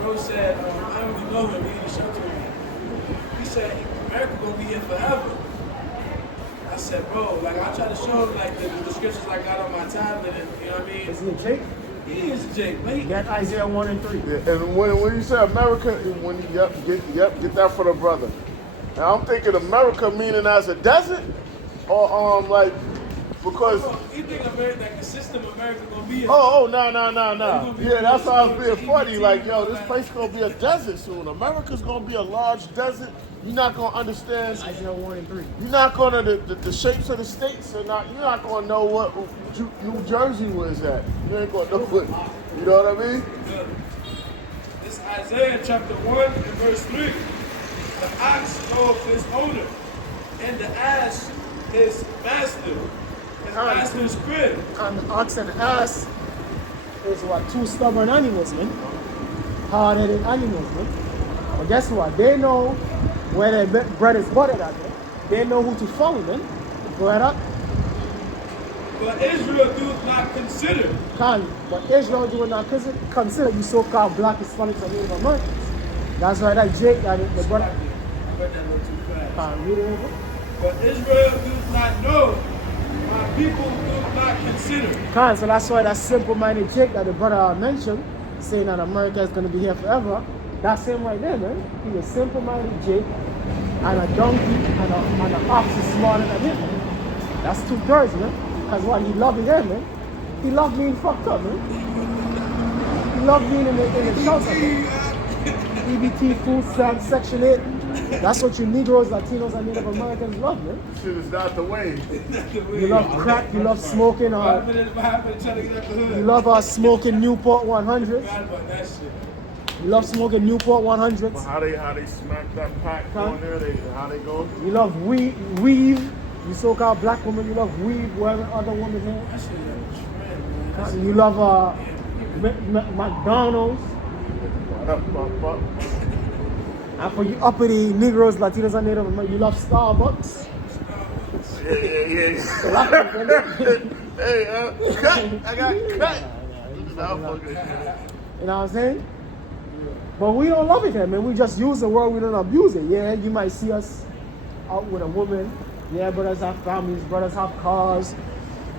Bro said, I don't really know him, he didn't show to me. He said, America gonna be here forever. I said, bro, like, I try to show him, like, the scriptures I got on my tablet, and, you know what I mean? Is it Jake? He is Jake, but he, Get Isaiah 1 and 3. Yeah, and when you say America, get that for the brother. Now I'm thinking America meaning as a desert, or because. you think America, like the system America gonna be in? No. Yeah, that's why I was being funny. Like, yo, this place gonna be a desert soon. America's gonna be a large desert. You're not gonna understand. Isaiah 1 and 3. You're not gonna the shapes of the states are not. You're not gonna know what New Jersey was at. You ain't gonna know what. You know what I mean? This Isaiah chapter 1 and verse 3. The ox knows his owner, and the ass his master. His master's crib. And the ox and the ass is what? Two stubborn animals, man. Hard-headed animals, man. But guess what? They know where their bread is buttered at, man. They know who to follow, man. Go ahead up. But Israel doth not consider. But Israel do not consider you so-called black Hispanics and Native Americans. That's why that Jake, the brother. I read that a little too fast. Read it over. But Israel doth not know. My people do not consider. So that's why that simple-minded Jake that the brother mentioned, saying that America is going to be here forever, that's him right there, man. He's a simple-minded Jake, and a donkey, and an ox is smarter than him, man. That's 2/3, man. Because what, he loved him, man. He loved being fucked up, man. He loved being in the shelter, man. EBT, food stamps, Section 8. That's what you Negroes, Latinos, and Native Americans love, man. Shit is not the way. You love crack, you love smoking, you love smoking Newport 100s. You love smoking Newport 100s. How they smack that pack on there? How they go? You love weave. You so-called black woman, you love weave wearing other women's hair. You love McDonald's. And for you uppity Negroes, Latinos, and Native Americans, you love Starbucks. Yeah. Hey, cut. I got cut. Nah, fuck it. You know what I'm saying? But we don't love it, man. We just use the word, we don't abuse it. Yeah, you might see us out with a woman. Yeah, brothers have families, brothers have cars,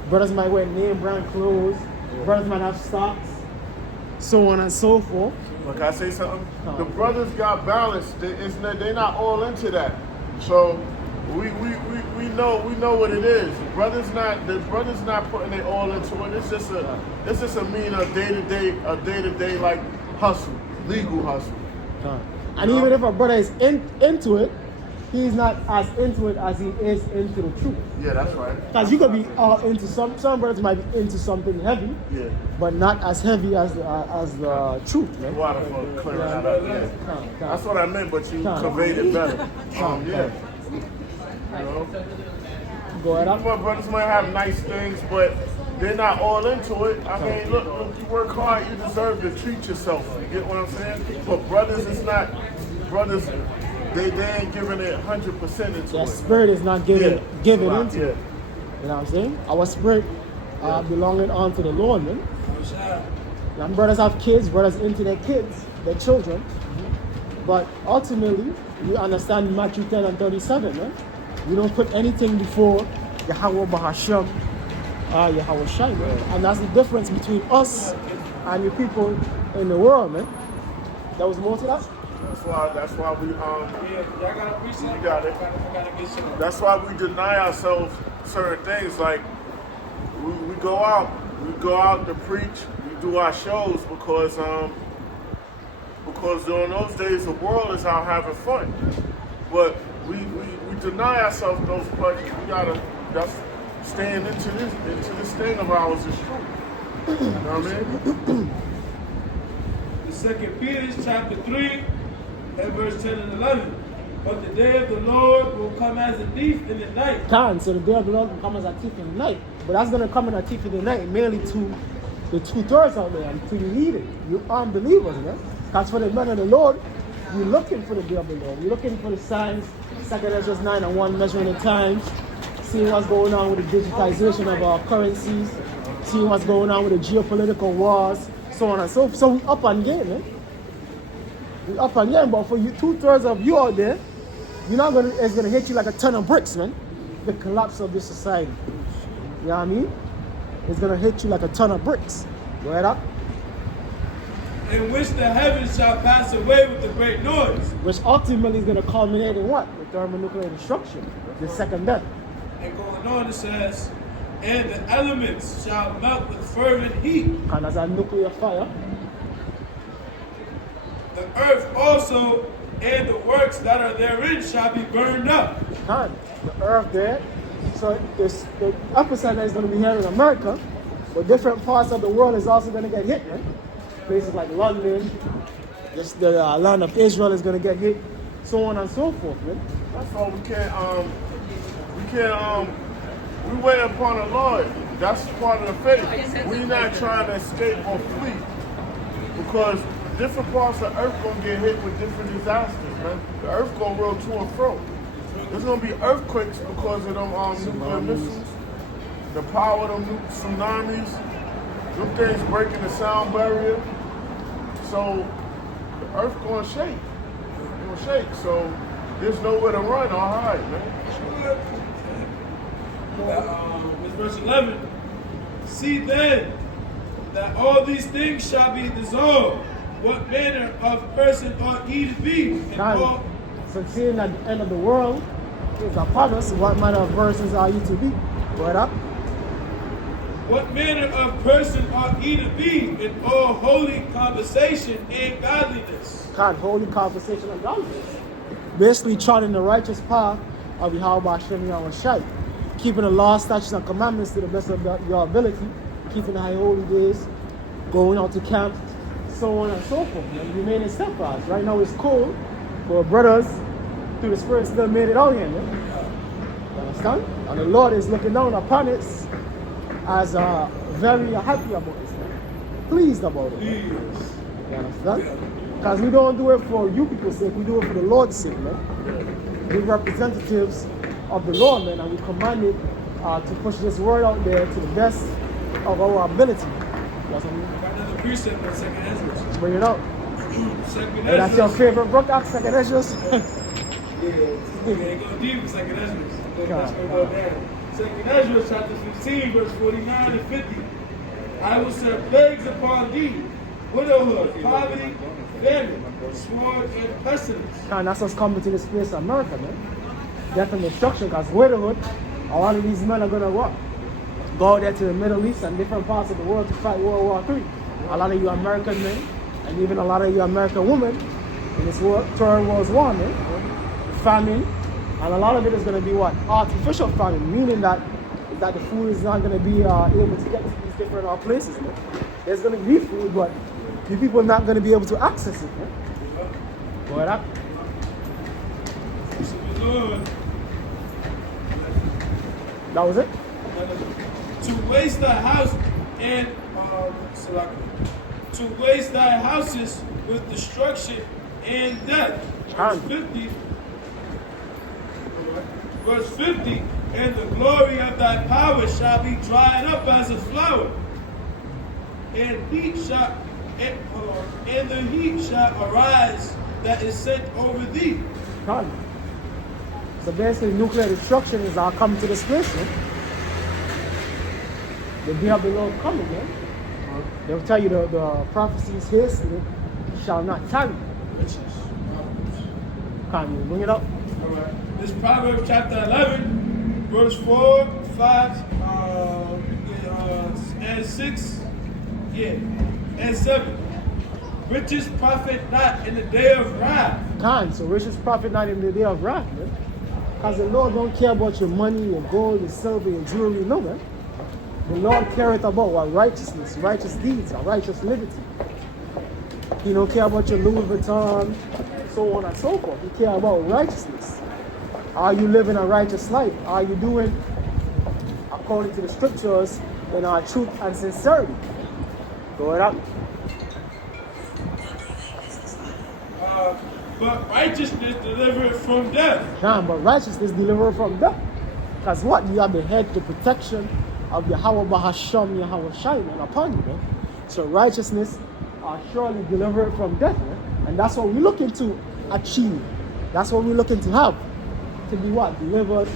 brothers might wear name brand clothes, brothers might have stocks, so on and so forth. But can I say something? The brothers got balance. They're not all into that. So we know what it is. The brothers not putting it all into it. It's just a day to day like hustle, legal hustle. And even if a brother is into it, he's not as into it as he is into the truth. Yeah, that's right. Because you could be all into some brothers might be into something heavy, yeah, but not as heavy as the truth, man. Water for clearing that up. Yeah. That's what I meant, but you conveyed it better. Yeah. You know? Go ahead. My brothers might have nice things, but they're not all into it. I mean, look, you work hard, you deserve to treat yourself. You get what I'm saying? But brothers, it's not brothers. They ain't giving it 100% into it. Their spirit is not giving into it. Yeah. You know what I'm saying? Our spirit belonging unto the Lord, man. And brothers have kids, brothers into their kids, their children. But ultimately, we understand Matthew 10 and 37, man. We don't put anything before Yahweh Bahashem, Yahweh Shai, man. And that's the difference between us and the people in the world, man. That was more to that? That's why we y'all gotta appreciate you got it. Gotta get some. That's why we deny ourselves certain things. Like we go out to preach, we do our shows because during those days the world is out having fun. But we deny ourselves those pleasures. We gotta that's staying into this thing of ours is true. You know what I mean? The 2 Peter chapter 3 and verse 10 and 11. But the day of the Lord will come as a thief in the night. So the day of the Lord will come as a thief in the night. But that's going to come in a thief in the night mainly to the 2/3 out there and to you leaders, you unbelievers, man. Because for the men of the Lord, we're looking for the day of the Lord. We're looking for the signs, 2 Ezra 9 and 1, measuring the times, seeing what's going on with the digitization of our currencies, seeing what's going on with the geopolitical wars, so on and so forth. So we up and game, man. We up and game, but for you 2/3 of you out there, it's gonna hit you like a ton of bricks, man. The collapse of this society. You know what I mean? It's gonna hit you like a ton of bricks. Go ahead up. In which the heavens shall pass away with a great noise. Which ultimately is gonna culminate in what? With thermonuclear destruction, the second death. And going on it says, and the elements shall melt with fervent heat. And as a nuclear fire. The earth also and the works that are therein shall be burned up. The earth there. So the epicenter is going to be here in America, but different parts of the world is also going to get hit, man. Places like London, the land of Israel is going to get hit, so on and so forth, man. That's why we wait upon the Lord. That's part of the faith. We're not trying to escape or flee because different parts of the earth gonna get hit with different disasters, man. The earth gonna roll to and fro. There's gonna be earthquakes because of them nuclear missiles, the power of them tsunamis, them things breaking the sound barrier. So the earth gonna shake. It gonna shake. So there's nowhere to run or hide, man. Verse 11. See then that all these things shall be dissolved. What manner of person ought ye to be? So seeing that the end of the world is upon us, what manner of persons are you to be? What up? What manner of person ought ye to be in all holy conversation and godliness? God, holy conversation and godliness. Basically trotting the righteous path of Yahweh Hashem Yahweh Shai. Keeping the law, statutes, and commandments to the best of your ability. Keeping the high holy days. Going out to camp. So on and so forth. And remaining steadfast. Right now it's cold. But brothers, through the Spirit, still made it out here, man. You understand? And the Lord is looking down upon it as very happy about this, man. Pleased about it. Man. You understand? Because we don't do it for you people's sake, we do it for the Lord's sake, man. We're representatives of the Lord, man, and we commanded to push this word out there to the best of our ability. That's what I mean. Got another precept on 2nd Ezra. Bring it out. 2nd Hey, that's your favorite book, 2nd Ezra? Yeah, go deep in 2nd Ezra. That's gonna go down. 2nd Ezra chapter 15, verse 49 and 50. I will set plagues upon thee, widowhood, poverty, famine, sword, and pestilence. And that's what's coming to this place, America, man. Death and destruction, because widowhood, a lot of these men are going to what? Go out there to the Middle East and different parts of the world to fight World War III. A lot of you American men, and even a lot of you American women in this world, Third World War, man. Famine, and a lot of it is going to be what? Artificial famine, meaning that the food is not going to be able to get to these different places, man. There's going to be food, but you people are not going to be able to access it, man. Go ahead up. Lord, That was it? to waste thy house and to waste thy houses with destruction and death. Verse 50, and the glory of thy power shall be dried up as a flower, and the heat shall arise that is sent over thee. Done. So basically, nuclear destruction is coming to this place, man. The day of the Lord coming, man. They'll tell you the prophecies hastening, he shall not tarry. Can you bring it up? All right. This Proverbs chapter 11, verse 4, 5, and 6, and 7. Riches profit not in the day of wrath. So riches profit not in the day of wrath, man. Because the Lord don't care about your money, your gold, your silver, your jewelry, no, man. The Lord careth about what? Righteousness, righteous deeds, a righteous liberty. He don't care about your Louis Vuitton, so on and so forth. He care about righteousness. Are you living a righteous life? Are you doing according to the scriptures in our truth and sincerity? Go it up. But righteousness delivered from death. But righteousness delivered from death. Because what? You have the head, the protection of Yahweh Bahasham, Yahweh Shaiman upon you, man. So righteousness are surely delivered from death, man. And that's what we're looking to achieve. That's what we're looking to have. To be what? Delivered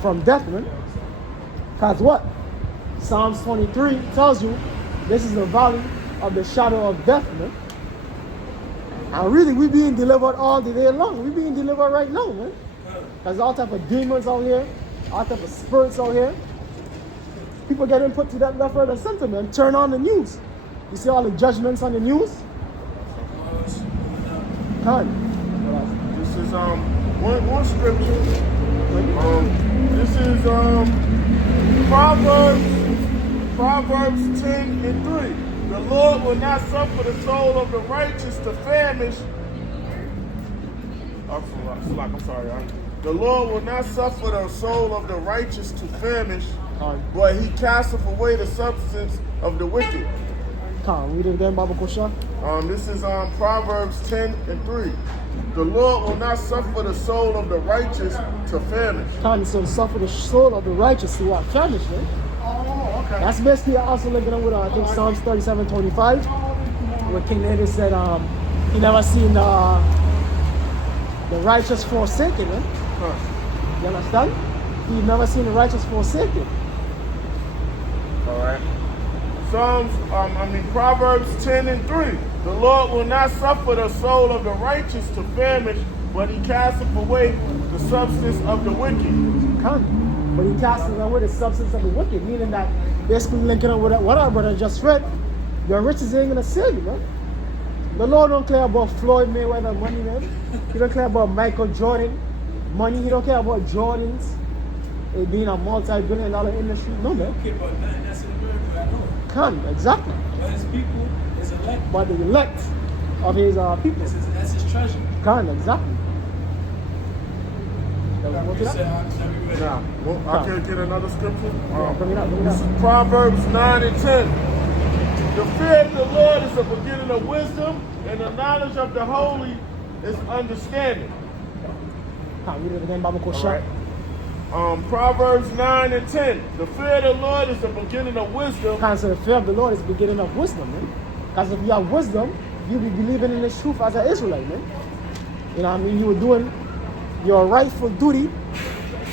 from death, man. Because what? Psalms 23 tells you this is the valley of the shadow of death, man. And really, we're being delivered all the day long. We're being delivered right now, man. There's all type of demons out here, all type of spirits out here. People getting put to that left, right, and center, man. Turn on the news. You see all the judgments on the news? This is one scripture. This is Proverbs 10 and 3. The Lord will not suffer the soul of the righteous to famish. I'm sorry. The Lord will not suffer the soul of the righteous to famish, but he casteth away the substance of the wicked. Read it again, Baba Kosha. This is Proverbs 10 and 3. The Lord will not suffer the soul of the righteous to famish. So suffer the soul of the righteous to what? Famish, man. Oh, okay. That's basically also linking up with I think Psalms 37:25, where King David said he never seen the righteous forsaken, man. You understand? He never seen the righteous forsaken. All right. Proverbs 10 and 3. The Lord will not suffer the soul of the righteous to famish, but he casteth away the substance of the wicked. But he casteth away the substance of the wicked, meaning that basically linking up with what our brother just read, your riches ain't gonna save you, man. The Lord don't care about Floyd Mayweather money, man. He don't care about Michael Jordan money. He don't care about Jordans. It being a multi-billion-dollar industry. No, man. Okay, but nothing that's in America at all. Exactly. But his people is elect. But the elect of his people. That's his treasure. Exactly. I can get another scripture. Bring it up. This is Proverbs 9 and 10. The fear of the Lord is the beginning of wisdom, and the knowledge of the holy is understanding. Can't read it again, Baba All Kosha. right. Proverbs 9 and 10. The fear of the Lord is the beginning of wisdom. Can't say the fear of the Lord is the beginning of wisdom, man. Because if you have wisdom, you'll be believing in this truth as an Israelite, man. You know what I mean? You were doing your rightful duty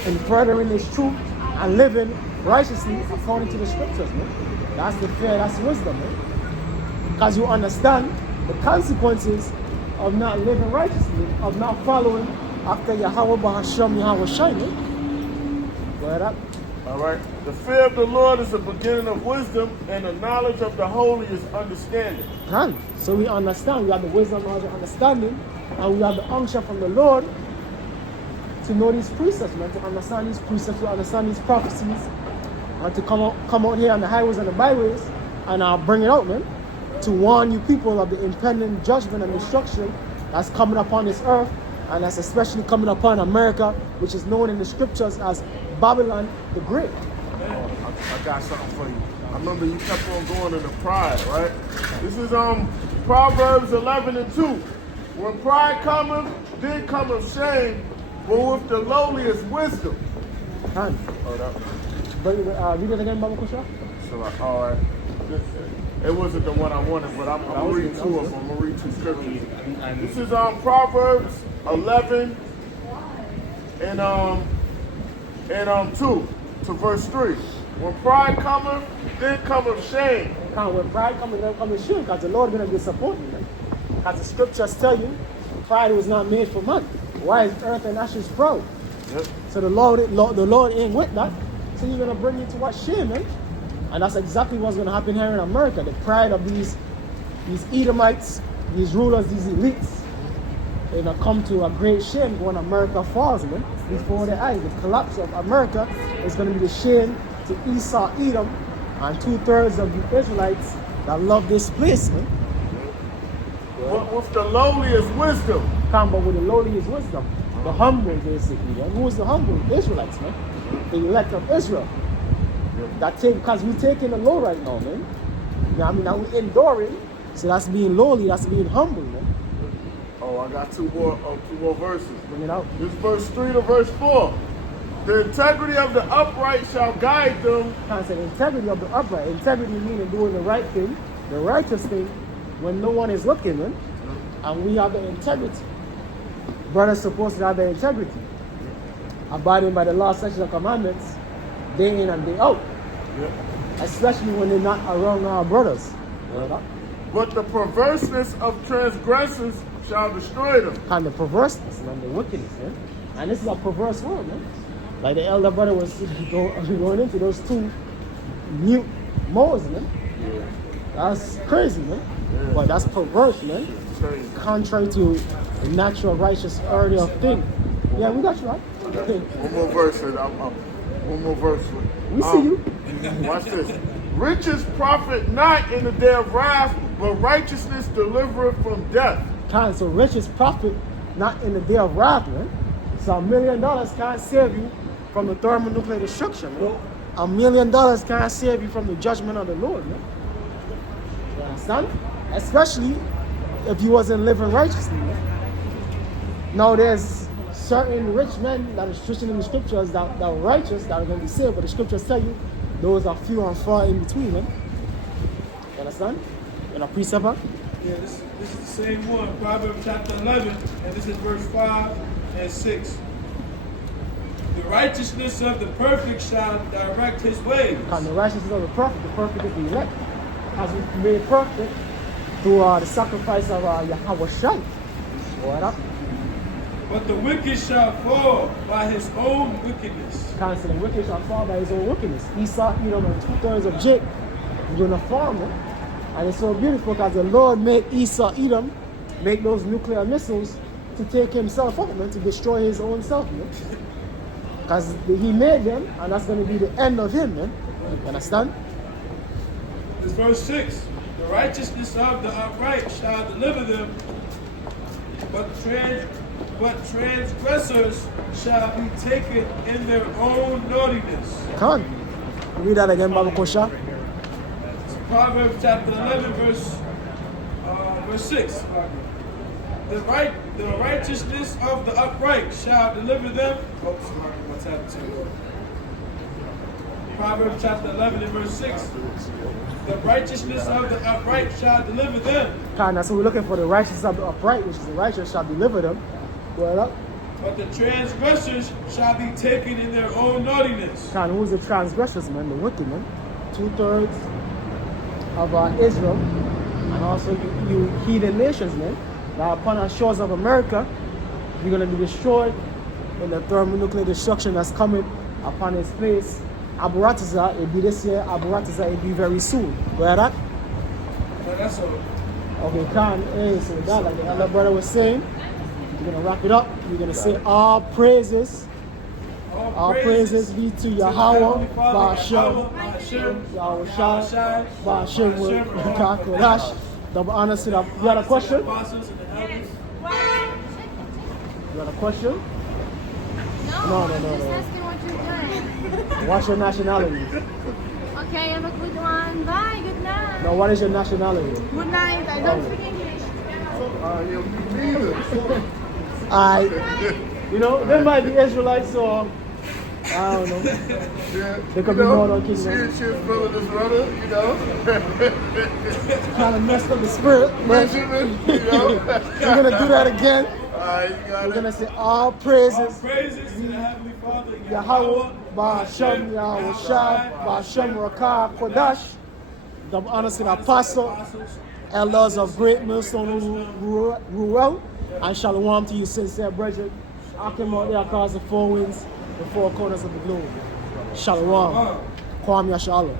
in furthering this truth and living righteously according to the scriptures, man. That's the fear, that's wisdom, man. Because you understand the consequences of not living righteously, of not following after Yahweh Bahasham Yahweh Shai, man. Word up. All right. The fear of the Lord is the beginning of wisdom, and the knowledge of the holy is understanding. Can. So we understand, we have the wisdom, knowledge, and understanding, and we have the unction from the Lord to know these precepts, man, to understand these precepts, to understand these prophecies, and to come out here on the highways and the byways and bring it out, man, to warn you people of the impending judgment and destruction that's coming upon this earth, and that's especially coming upon America, which is known in the scriptures as Babylon the Great. I got something for you. I remember you kept on going into pride, right? This is Proverbs 11 and 2. When pride cometh, then cometh shame, but with the lowly is wisdom. Can. Hold up. Read it again, Baba Kusha. So, all right. It wasn't the one I wanted, but I'm going to read two of them. I'm going to read two scriptures. This is Proverbs 11 and 2 to verse 3. When pride cometh, then cometh shame. When pride comes, then comes shame, because the Lord is going to disappoint you, man. Because the scriptures tell you, pride was not made for man. Why is earth and ashes proud? Yep. So the Lord ain't with that. So he's going to bring you to what shame, man. And that's exactly what's going to happen here in America. The pride of these Edomites, these rulers, these elites, they're going to come to a great shame when America falls, man. Before their eyes. The collapse of America is going to be the shame to Esau, Edom, and 2/3 of the Israelites that love this place, man. But with the lowly is wisdom. Come, but with the lowly is wisdom. The humble, basically. Man. Who is the humble? The Israelites, man. The elect of Israel. Because we're taking the low right now, man. You know what I mean? Now we're enduring. So that's being lowly, that's being humble, man. Oh, I got two more verses. Bring it out. This verse 3 to verse 4. The integrity of the upright shall guide them. Can't say the integrity of the upright. Integrity meaning doing the right thing, the righteous thing, when no one is looking, man. And we have the integrity. Brothers supposed to have the integrity. Abiding by the law, statutes, and commandments, day in and day out. Yeah. Especially when they're not around our brothers. Yeah. But the perverseness of transgressors shall destroy them. And the perverseness and the wickedness, man. And this is a perverse world, man. Like the elder brother was going into those two mute modes, man. Yeah. That's crazy, man. Yeah. But that's perverse, man. Crazy. Contrary to the natural, righteous order of things. Yeah, we got you, right? One more verse, and one more verse. We see you. Watch this. Riches profit not in the day of wrath, but righteousness delivereth from death. So riches profit not in the day of wrath, man. So $1 million can't save you from the thermonuclear destruction, man. $1 million can't save you from the judgment of the Lord, man. You understand? Especially if you wasn't living righteously, man. Now there's certain rich men that is preaching in the scriptures that are righteous, that are going to be saved, but the scriptures tell you those are few and far in between, man. You understand? And a precept? Yeah, this is the same one, Proverbs chapter 11, and this is verse 5 and 6. The righteousness of the perfect shall direct his ways. And the righteousness of the perfect is the elect, has been made perfect through the sacrifice of Yahweh Shai. What up? But the wicked shall fall by his own wickedness. Constantly, the wicked shall fall by his own wickedness. Esau, Edom, and 2/3 of Jacob, you're going to fall, man. And it's so beautiful because the Lord made Esau, Edom, make those nuclear missiles to take himself out, man, to destroy his own self, man. Because he made them, and that's going to be the end of him, man. You understand? This verse 6. The righteousness of the upright shall deliver them, but transgressors shall be taken in their own naughtiness. Come on. Read that again, Baba Kosha. Proverbs chapter 11, verse 6. The righteousness of the upright shall deliver them. Oh, sorry, what's happening? Proverbs chapter 11 and verse 6. The righteousness of the upright shall deliver them. So we're looking for the righteousness of the upright, which is the righteous shall deliver them. Well up. But the transgressors shall be taken in their own naughtiness. Who's the transgressors, man? The wicked, man. 2/3 of Israel, and also you heathen nations, man. Now upon the shores of America, you're going to be destroyed in the thermonuclear destruction that's coming upon its place. Aburatiza, it'll be this year. Aburatiza, it'll be very soon. Where that? Well, that's all. Okay, hey, so that, like the elder brother was saying, you're going to wrap it up. You're going to say all praises. All praises be to Yahweh, Ba'ashem, Yahushua, Ba'ashem, Kodash. Double honor to that. You got a question? You got a question? No. Just asking what you're doing. What's your nationality? Okay, have a good one. Bye, good night. No, what is your nationality? Good night. I don't speak English. They might be Israelites, so I don't know. They could be Northern Kingdom. She's feeling this brother, Kind of messed up the spirit. Benjamin, We're going to do that again. you We're going to say all praises. All praises to the Heavenly Father, Yahweh, Ba'ashem, Yahushua, Ba'ashem, Rakah, Kodash. Double honor to the apostle, elders of Great Millstone Rural, and shalom to you, sincere brethren. I came out there across the four winds, the four corners of the globe. Shalom. Kwam Yashalom.